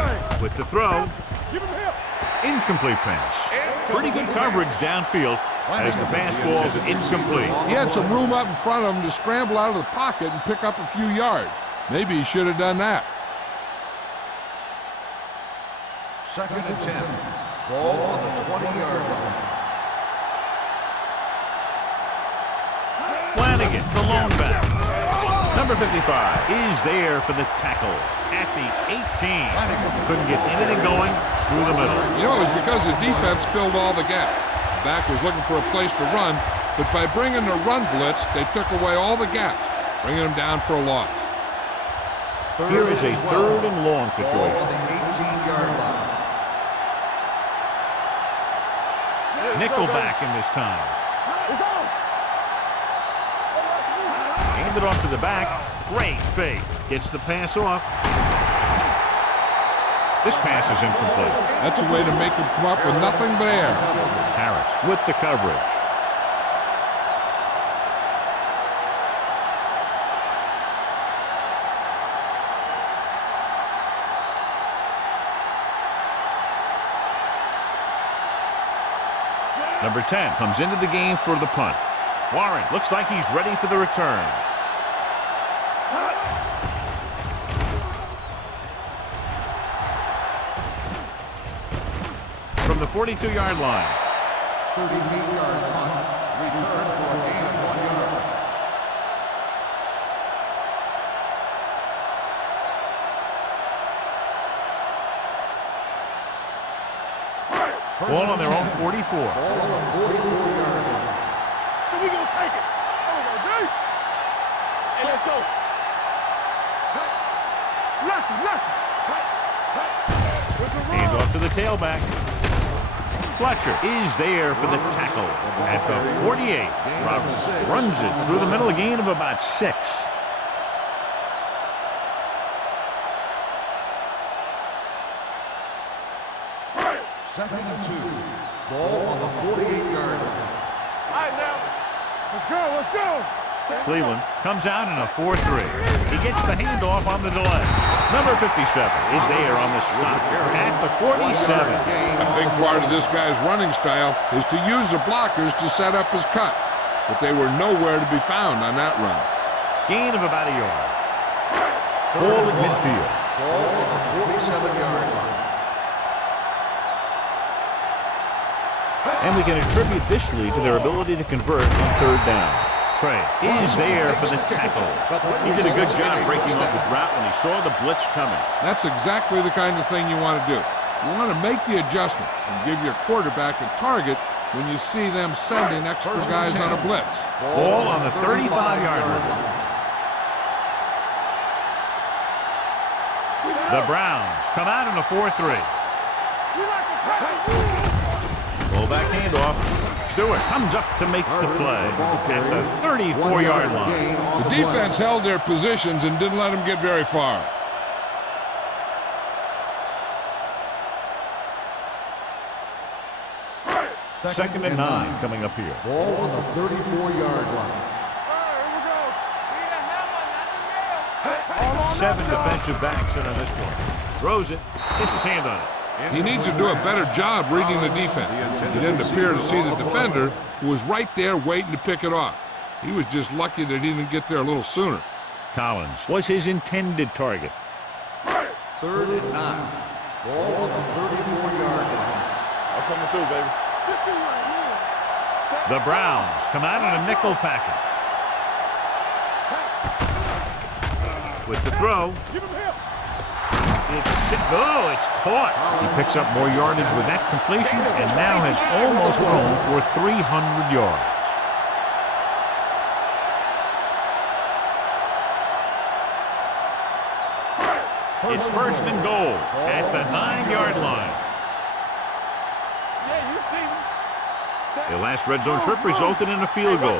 with the throw. Give him help. Incomplete pass. Pretty good coverage downfield as the pass falls incomplete. He had some room up in front of him to scramble out of the pocket and pick up a few yards. Maybe he should have done that. Second and 10. Ball on the 20-yard line. Flanagan, the lone back. Number 55 is there for the tackle at the 18. Couldn't get anything going through the middle. You know, it was because the defense filled all the gaps. The back was looking for a place to run, but by bringing the run blitz, they took away all the gaps, bringing them down for a loss. Here is a third and long Ball situation. on the 18-yard line. Nickelback in this time. It's on. Handed off to the back. Great fake. Gets the pass off. This pass is incomplete. That's a way to make him come up with nothing but air. Harris with the coverage. Number 10 comes into the game for the punt. Warren looks like he's ready for the return. From the 42-yard line. 38-yard punt. Return for a gain of 1 yard. Ball on their own 44. Ball on the 44-yard line. So we gonna take it. Hey, let's go. Hand off to the tailback. Fletcher is there for the tackle at the 48. Roberts runs it through the middle, a gain of about 6. Second and 2. Ball on the 48-yard line. All right, now. Let's go. Cleveland comes out in a 4-3. He gets the handoff on the delay. Number 57 is there on the stop at the 47. A big part of this guy's running style is to use the blockers to set up his cut, but they were nowhere to be found on that run. Gain of about a yard. Ball at midfield. Ball on the 47-yard line. And we can attribute this lead to their ability to convert on third down. Craig is there for the tackle. He did a good job breaking off his route when he saw the blitz coming. That's exactly the kind of thing you want to do. You want to make the adjustment and give your quarterback a target when you see them sending extra guys on a blitz. Ball on the 35-yard line. The Browns come out in a 4-3. Fullback handoff. Stewart comes up to make the play at the 34-yard line. The defense held their positions and didn't let them get very far. Second and 9 coming up here. Ball on the 34-yard line. 7 defensive backs in on this one. Throws it, gets his hand on it. He needs to do a better job reading the defense. He didn't appear to see the defender, who was right there waiting to pick it off. He was just lucky that he didn't get there a little sooner. Collins was his intended target. Third and 9. Ball on the 34-yard line. I'm coming through, baby. The Browns come out in a nickel package. With the throw. Give him help. It's caught. He picks up more yardage with that completion and now has almost thrown for 300 yards. It's first and goal at the 9-yard line. Yeah, you see me. The last red zone trip resulted in a field goal.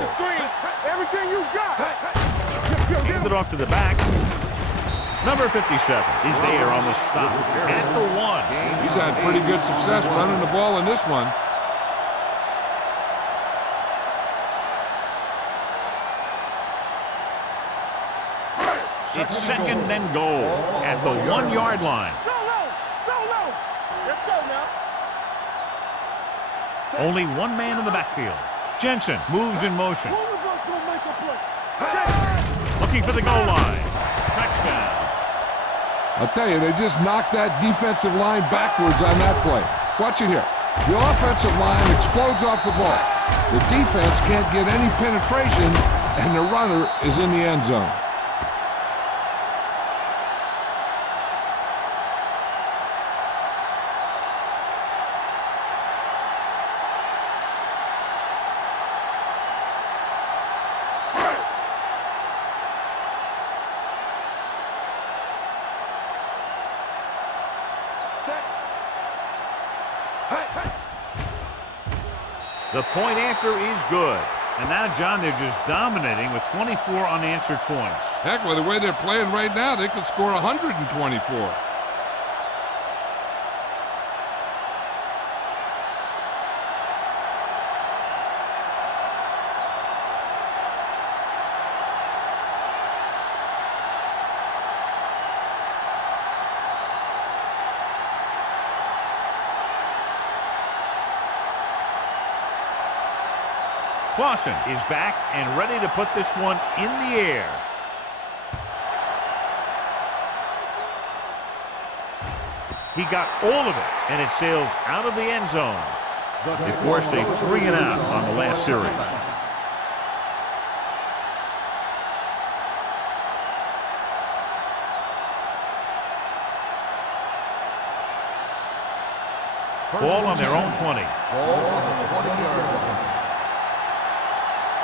Everything you got. Handed off to the back. Number 57 is there on the stop at the 1. He's had pretty good success running the ball in this one. It's second and goal at the 1-yard line. Solo. Let's go now. Only one man in the backfield. Jensen moves in motion. One of us gonna make a play. Looking for the goal line. Touchdown. I'll tell you, they just knocked that defensive line backwards on that play. Watch it here. The offensive line explodes off the ball. The defense can't get any penetration, and the runner is in the end zone. The point after is good. And now, John, they're just dominating with 24 unanswered points. Heck, with the way they're playing right now, they could score 124. Clausen is back and ready to put this one in the air. He got all of it, and it sails out of the end zone. They forced a 3-and-out on the last series. Ball on their own 20. Ball on the 20-yard line.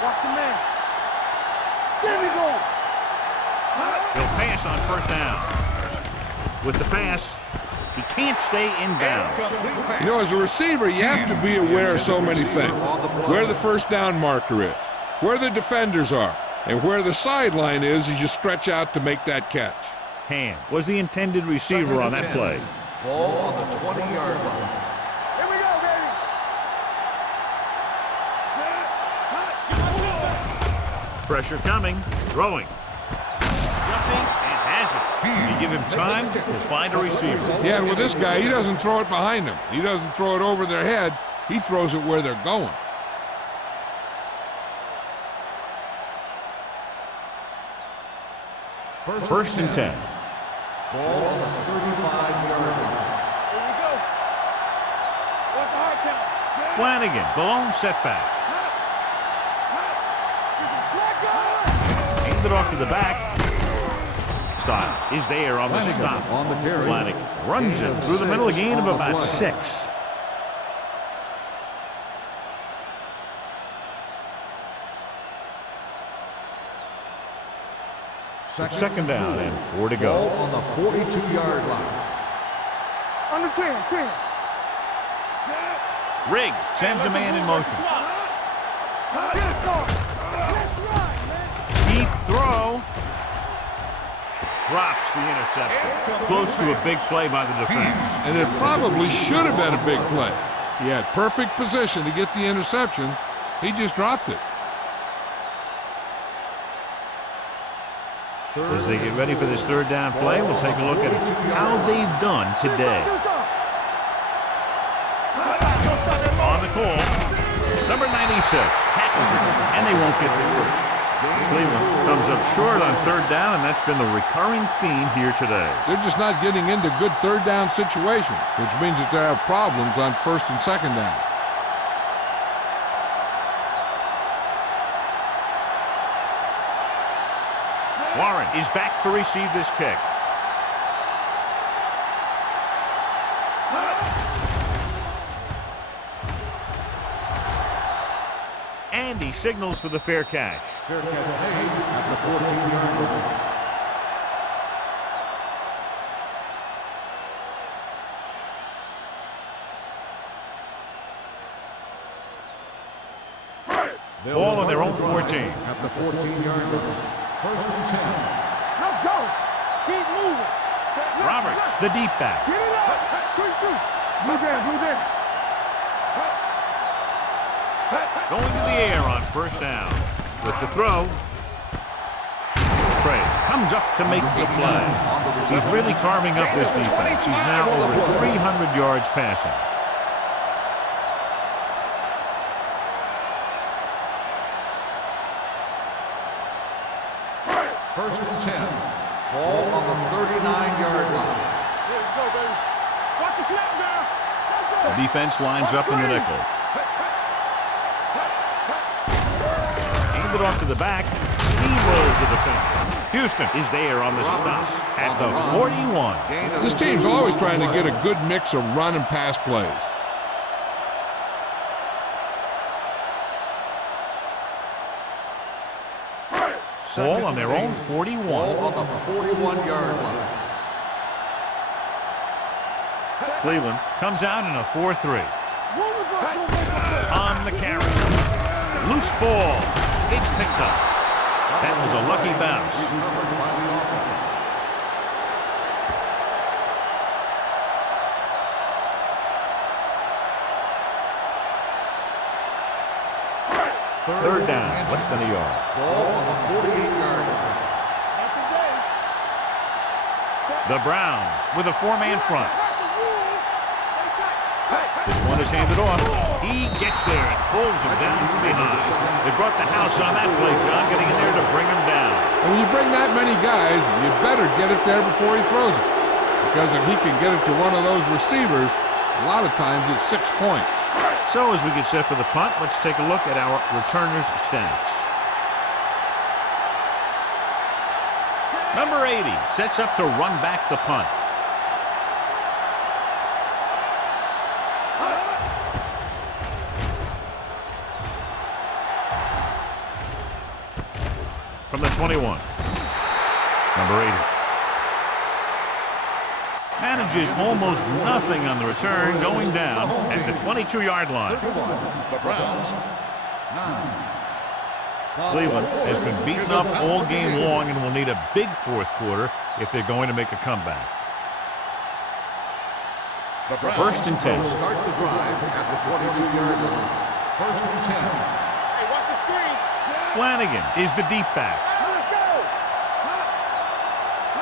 Watch the man. There we go. He'll pass on first down. With the pass, he can't stay in bounds. You know, as a receiver, you have to be aware of so many things. Where the first down marker is, where the defenders are, and where the sideline is as you stretch out to make that catch. Ham was the intended receiver on that play. Ball on the 20-yard line. Here we go, baby. Pressure coming, throwing, jumping, and has it. You give him time, he'll find a receiver. Yeah, and with this guy, he doesn't throw it behind them. He doesn't throw it over their head. He throws it where they're going. First and 10. Ball on the 35-yard line. Here we go. What's the hard count? Flanagan, the lone setback. Hand it off to the back. Styles is there on the stop. On the carry. Flanagan runs it through the middle, a gain of about 6. Second down and 4 to go. Ball on the 42-yard line. Under 10. Riggs sends a man in motion. Deep throw. Drops the interception. Close to a big play by the defense. And it probably should have been a big play. He had perfect position to get the interception. He just dropped it. As they get ready for this third down play, we'll take a look at how they've done today. On the call, number 96 tackles it, and they won't get the first. Cleveland comes up short on third down, and that's been the recurring theme here today. They're just not getting into good third down situations, which means that they have problems on first and second down. Warren is back to receive this kick. And he signals for the fair catch. Fair catch made at the 14-yard line. Ball on their own 14. At the 14-yard line. First and 10. Let's go. Keep moving. Roberts, the deep back. Get it up. Quick shoot. Blue down. Going to the air on first down. With the throw. Craig comes up to make the play. He's really carving up this defense. He's now over 300 yards passing. First and 10. Ball on the 39-yard line. Here we go, baby. Watch the snap now. The defense lines up in the nickel. Hand it off to the back. Steamrolls the defender. Houston is there on the stop at the 41. This team's always trying to get a good mix of run and pass plays. Ball on their own 41. Ball on the 41-yard line. Cleveland comes out in a 4-3. On on the carry. Loose ball. It's picked up. That was a lucky bounce. Recovered by the offense. Third down, less than a yard. Ball on the 48-yard line. The Browns with a four-man front. This one is handed off. He gets there and pulls him down from behind. They brought the house on that play, John, getting in there to bring him down. When you bring that many guys, you better get it there before he throws it. Because if he can get it to one of those receivers, a lot of times it's 6 points. So as we get set for the punt, let's take a look at our returners' stats. Number 80 sets up to run back the punt. From the 21. Number 80. Manages almost nothing on the return, going down at the 22-yard line. The Browns, 9. Cleveland has been beaten up all game long and will need a big fourth quarter if they're going to make a comeback. The Browns First and 10. Start the drive at the 22-yard line. First and 10. Hey, watch the screen. Flanagan is the deep back. Let's go.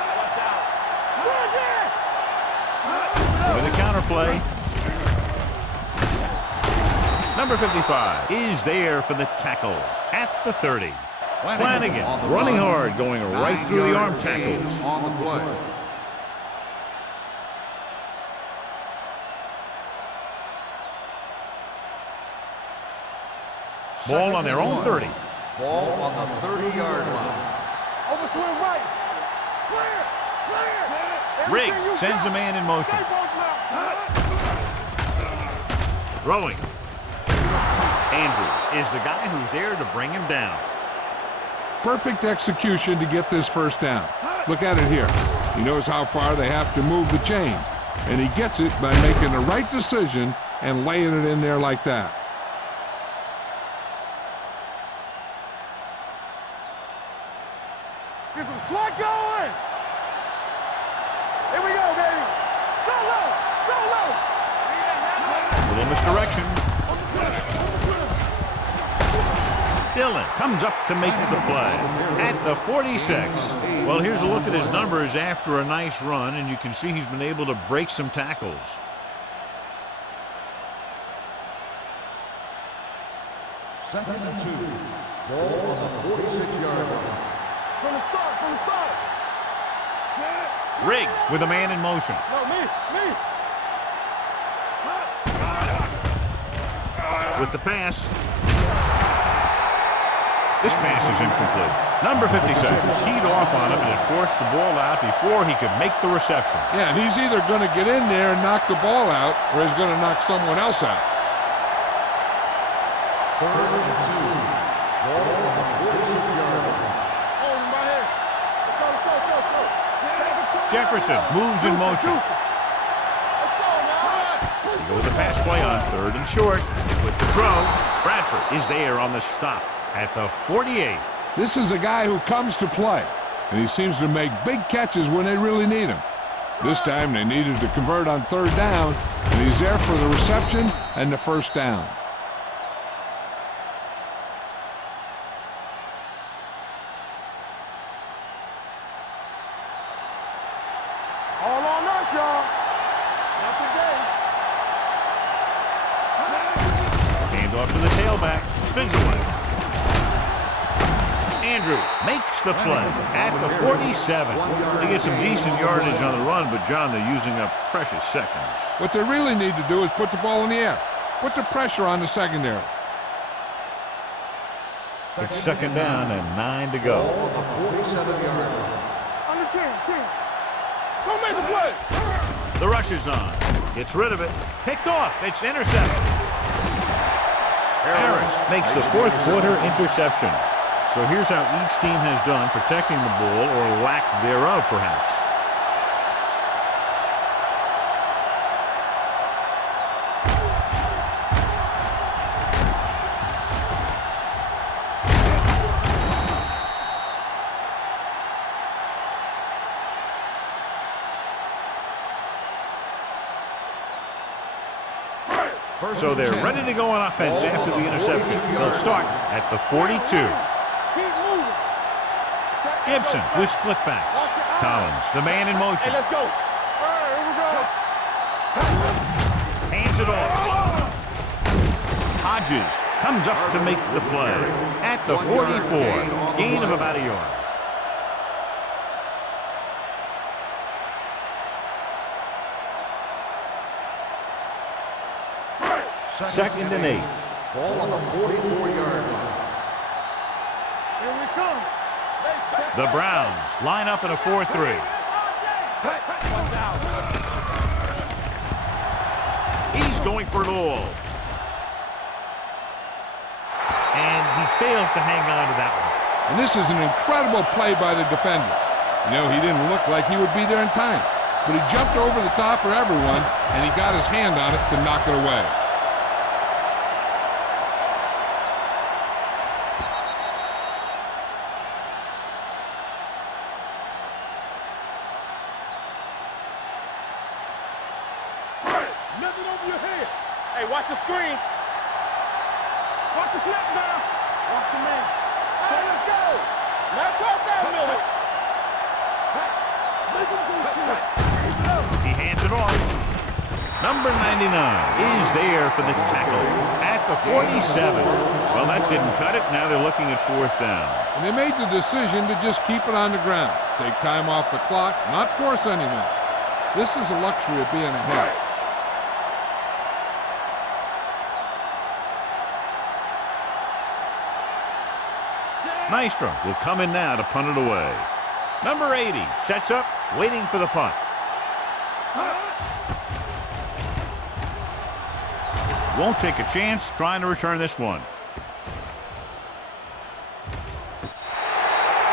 Watch out. With a counter play. Number 55 is there for the tackle at the 30. Flanagan running hard, going right through the arm tackles. On the play. Ball on their own 30. Ball on the 30-yard line. Overswing right. Clear. Clear. Riggs sends a man in motion. Throwing. Andrews is the guy who's there to bring him down. Perfect execution to get this first down. Look at it here. He knows how far they have to move the chain, and he gets it by making the right decision and laying it in there like that. Get some slack going. Here we go, baby. Go low. Go low. Little misdirection. Dillon comes up to make the play at the 46. Well, here's a look at his numbers after a nice run, and you can see he's been able to break some tackles. Second and 2. Ball on the 46-yard line. From the start. Riggs with a man in motion. No, me. With the pass. This pass is incomplete. Number 56 keyed off on him and had forced the ball out before he could make the reception. Yeah, he's either going to get in there and knock the ball out, or he's going to knock someone else out. Third and 2. Ball on the 46-yard line. Oh, in my head. Let's go. Jefferson moves in motion. Let's go, man. They go with the pass play on third and short. With the throw, Bradford is there on the stop at the 48. This is a guy who comes to play, and he seems to make big catches when they really need him. This time they needed to convert on third down, and he's there for the reception and the first down. All on us, y'all. Not today. Hand off to the tailback. Spins away. Andrews makes the play at the 47. They get some decent yardage on the run, but, John, they're using up precious seconds. What they really need to do is put the ball in the air. Put the pressure on the secondary. It's second down and 9 to go. Ball on the 47-yard line. Under 10. Don't make the play. The rush is on. Gets rid of it. Picked off. It's intercepted. Harris makes the fourth quarter interception. So here's how each team has done protecting the ball, or lack thereof, perhaps. So they're ready to go on offense after the interception. They'll start at the 42. Keep moving. Gibson with split backs. Collins, the man in motion. Hey, let's go. All right, here we go. Hands it off. Hodges comes up to make the play at the 44. Gain of about a yard. Second and 8. Ball on the 44-yard line. Here we come. The Browns line up in a 4-3. He's going for it all. And he fails to hang on to that one. And this is an incredible play by the defender. You know, he didn't look like he would be there in time, but he jumped over the top of everyone, and he got his hand on it to knock it away. Nothing over your head. Hey, watch the screen. Watch the snap now. Watch your man. Hey, let's go. Now cross that middle. Make him go shoot. He hands it off. Number 99 is there for the tackle at the 47. Well, that didn't cut it. Now they're looking at 4th down. And they made the decision to just keep it on the ground. Take time off the clock, not force anything. This is the luxury of being ahead. Nystrom will come in now to punt it away. Number 80 sets up, waiting for the punt. Won't take a chance trying to return this one.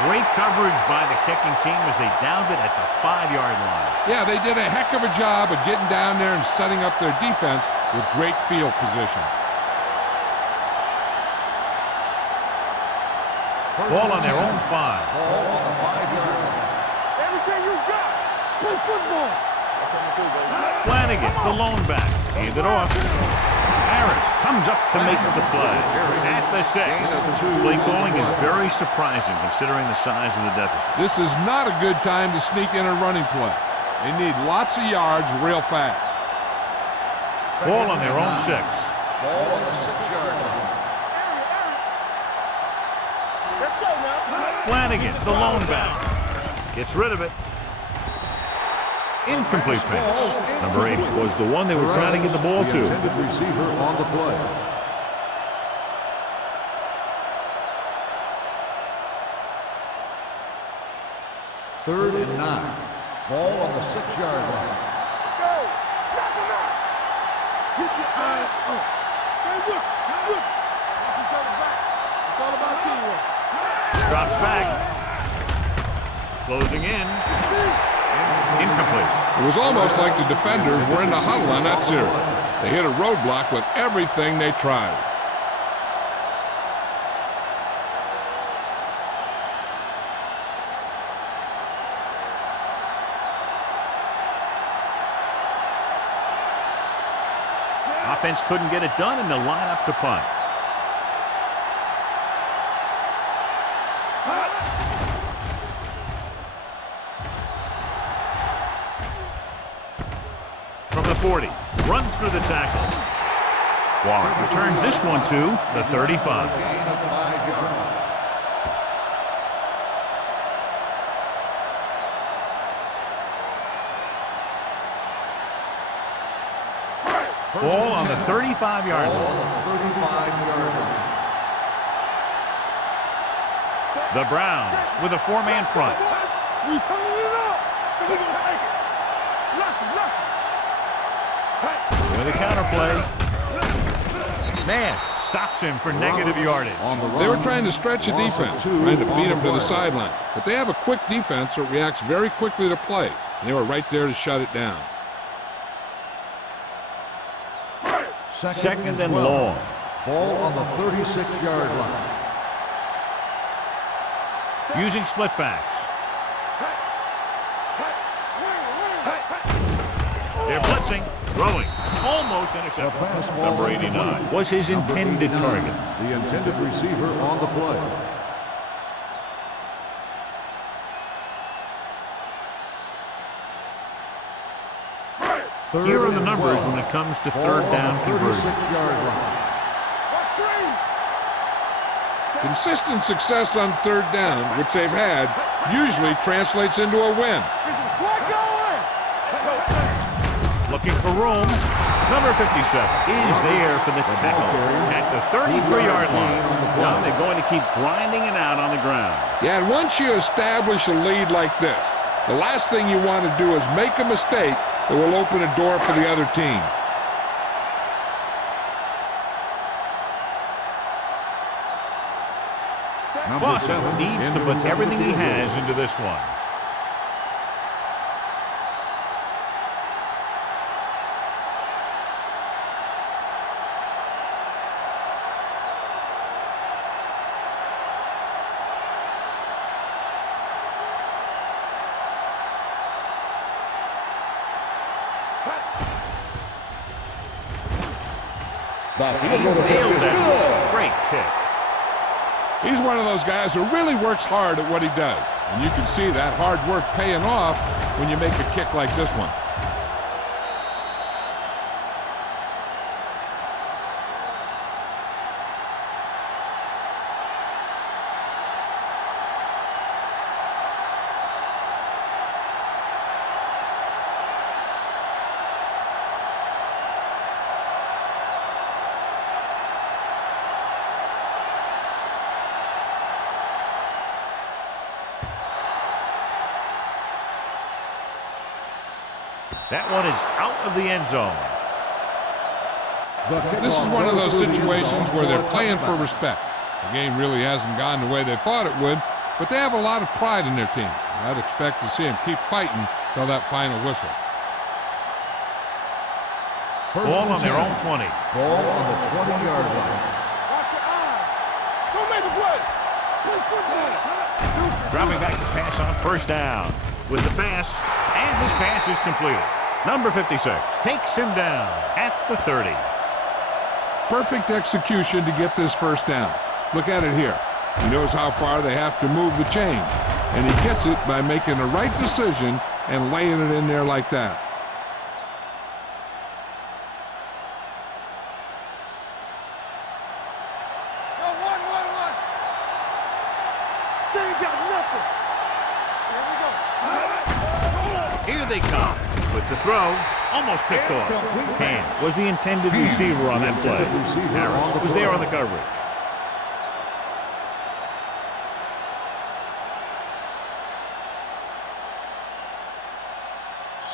Great coverage by the kicking team as they downed it at the 5-yard line. Yeah, they did a heck of a job of getting down there and setting up their defense with great field position. Ball on their own 5. Ball on the 5-yard line. Everything you got. Play football. Flanagan, the lone back, handed off. Harris comes up to make the play at the 6. Play calling is very surprising considering the size of the deficit. This is not a good time to sneak in a running play. They need lots of yards real fast. Ball on their own 6. Ball on the 6-yard line. Let's go now. Flanagan, the lone back, gets rid of it. Incomplete pass. Number 8 was the one they were trying to get the ball to. Intended receiver on the play. Third and 9. Ball on the 6-yard line. Let's go. Knock him out. Keep your eyes up. Hey, look. Look. Knock each other back. It's all about teamwork. Drops back. Closing in. Incomplete. It was almost like the defenders were in the huddle on that series. They hit a roadblock with everything they tried. Offense couldn't get it done, and they'll line up to punt. From the 40, runs through the tackle. Warren returns this one to the 35. Gain of 5 yards. Ball on the 35-yard Ball line. on the 35-yard line. The Browns with a 4-man front. We turning it up. We gonna take it. Lucky. With a counterplay. Nash stops him for negative yardage. On the run. They were trying to stretch the defense, trying to beat them to the sideline. But they have a quick defense that reacts very quickly to plays. And they were right there to shut it down. Second and long. Ball on the 36-yard line. Using split backs. They're blitzing, throwing, almost intercepted. pass ball Number 89 was his intended target. The intended receiver on the play. Here are the numbers when it comes to third down conversions. 36-yard line. Consistent success on third down, which they've had, usually translates into a win. Looking for room. Number 57 is there for the tackle at the 33-yard line. John, they're going to keep grinding it out on the ground. Yeah, and once you establish a lead like this, the last thing you want to do is make a mistake that will open a door for the other team. Clausen needs to put everything he has into this one. He nailed that. Great kick. He's one of those guys who really works hard at what he does. And you can see that hard work paying off when you make a kick like this one. That one is out of the end zone. This is one of those situations where they're playing for respect. The game really hasn't gone the way they thought it would, but they have a lot of pride in their team. I'd expect to see them keep fighting till that final whistle. Ball on their own 20. Ball on the 20-yard line. Watch your eyes. Don't make a play. Play football. Dropping back to pass on first down. With the pass, and this pass is completed. Number 56 takes him down at the 30. Perfect execution to get this first down. Look at it here. He knows how far they have to move the chain, and he gets it by making the right decision and laying it in there like that. They ain't got nothing. Here we go. Here they come. With the throw, almost picked off. Hand was the intended receiver on that play. Harris was there on the coverage.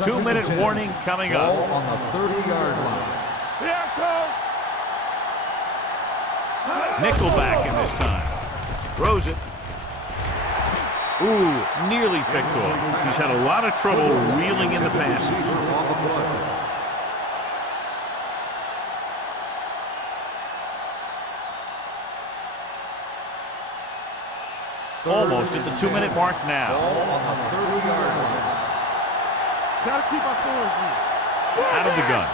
Two-minute warning coming Ball up. on the 30-yard line. Here it comes. Nickelback in this time. Throws it. Ooh, nearly picked off. He's had a lot of trouble reeling in the passes. On the play. Almost at the 2-minute mark now. Ball on the 30-yard line. Gotta keep our corners in. Out of the gun.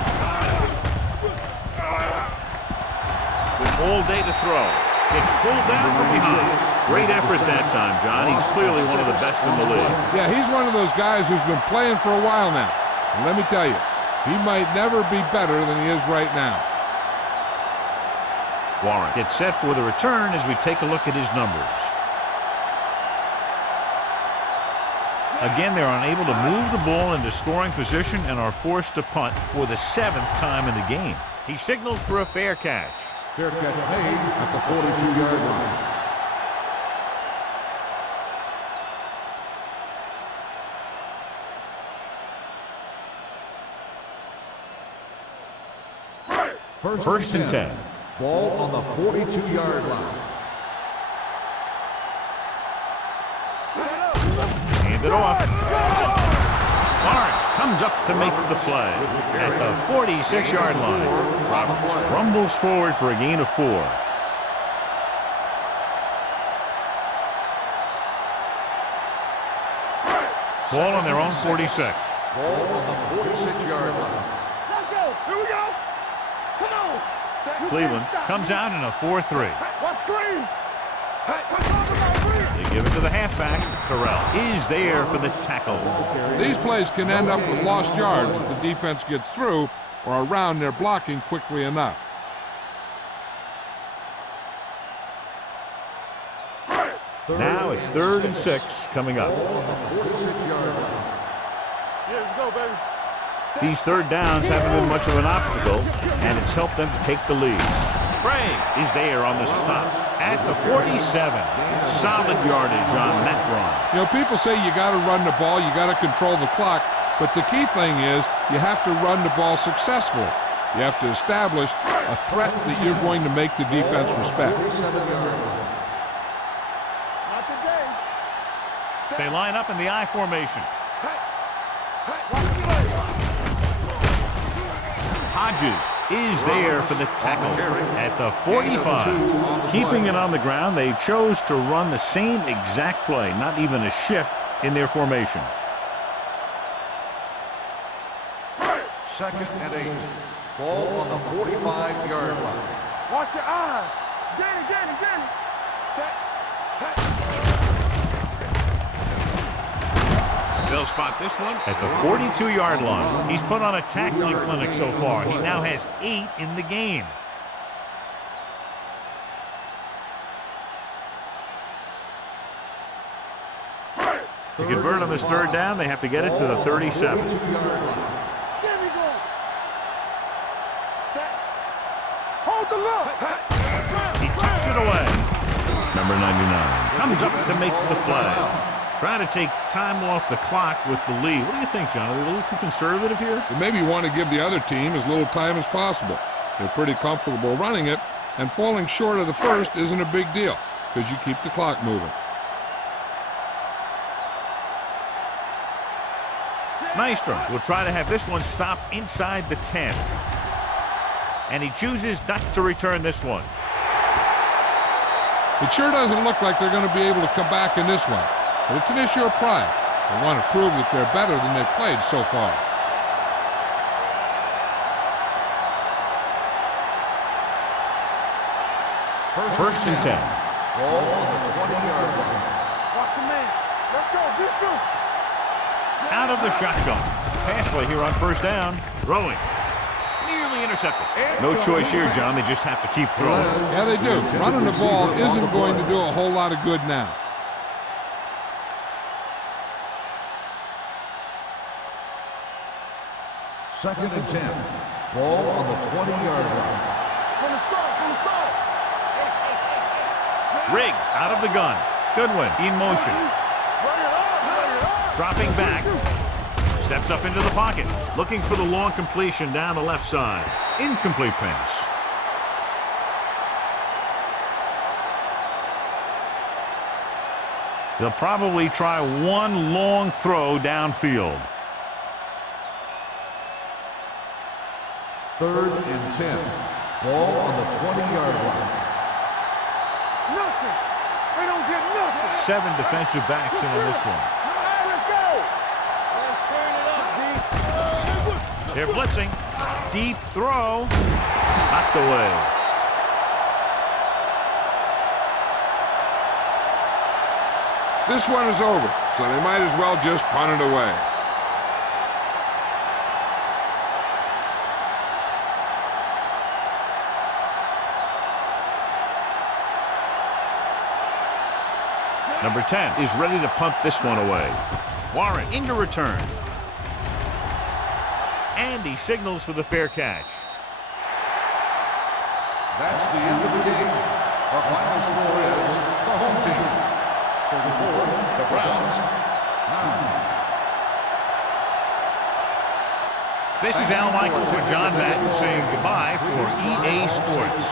With all day to throw. Gets pulled down from behind. Great effort that time, John. He's clearly one of the best in the league. Yeah, he's one of those guys who's been playing for a while now. And let me tell you, he might never be better than he is right now. Warren gets set for the return as we take a look at his numbers. Again, they're unable to move the ball into scoring position and are forced to punt for the 7th time in the game. He signals for a fair catch. Fair catch made at the 42-yard line. First and 10. Ball on the 42-yard line. Hand it off. Lawrence comes up to make the play at the 46-yard line. Roberts rumbles forward for a gain of 4. Ball on their own 46. Ball on the 46-yard line. Let's go. Here we go. Come on. Cleveland comes out in a 4-3. What screen? They give it to the halfback. Terrell is there for the tackle. These plays can end up with lost yards if the defense gets through or around their blocking quickly enough. Now it's 3rd and 6 coming up. Yeah, let's go, baby. These third downs haven't been much of an obstacle, and it's helped them to take the lead. Bray is there on the stop at the 47. Solid yardage on that run. You know, people say you got to run the ball, you got to control the clock, but the key thing is you have to run the ball successfully. You have to establish a threat that you're going to make the defense respect. Not today. They line up in the I formation. Hodges is there for the tackle at the 45. Keeping it on the ground, they chose to run the same exact play, not even a shift in their formation. 2nd and 8. Ball on the 45-yard line. Watch your eyes. Get it. Set. They'll spot this one at the 42-yard line. He's put on a tackling clinic so far. He now has 8 in the game. To convert on this 3rd down, they have to get it to the 37. There we go. Set. Hold the look. He tucks it away. Number 99 comes up to make the play. Trying to take time off the clock with the lead. What do you think, John? Are they a little too conservative here? They maybe want to give the other team as little time as possible. They're pretty comfortable running it, and falling short of the first isn't a big deal because you keep the clock moving. Maestro will try to have this one stop inside the 10. And he chooses not to return this one. It sure doesn't look like they're going to be able to come back in this one. But it's an issue of pride. They want to prove that they're better than they've played so far. First and 10. Ball on the 20-yard line. Watch your man. Let's go. Out of the shotgun. Pass play here on 1st down. Throwing. Nearly intercepted. No choice here, John. They just have to keep throwing. Yeah, they do. Running the ball isn't going to do a whole lot of good now. 2nd and 10. Ball on the 20-yard line. From the start. Riggs out of the gun. Goodwin in motion. Dropping back. Steps up into the pocket. Looking for the long completion down the left side. Incomplete pass. They'll probably try one long throw downfield. 3rd and 10. Ball on the 20-yard line. Nothing. They don't get nothing. 7 defensive backs in on this one. All right, let's go. Let's turn it up, D. They're blitzing. Deep throw. Knocked away. This one is over, so they might as well just punt it away. Number 10 is ready to punt this one away. Warren into return. And he signals for the fair catch. That's the end of the game. Our final score is the home team 34, the Browns 9. This is Al Michaels with John Madden saying goodbye for EA Sports.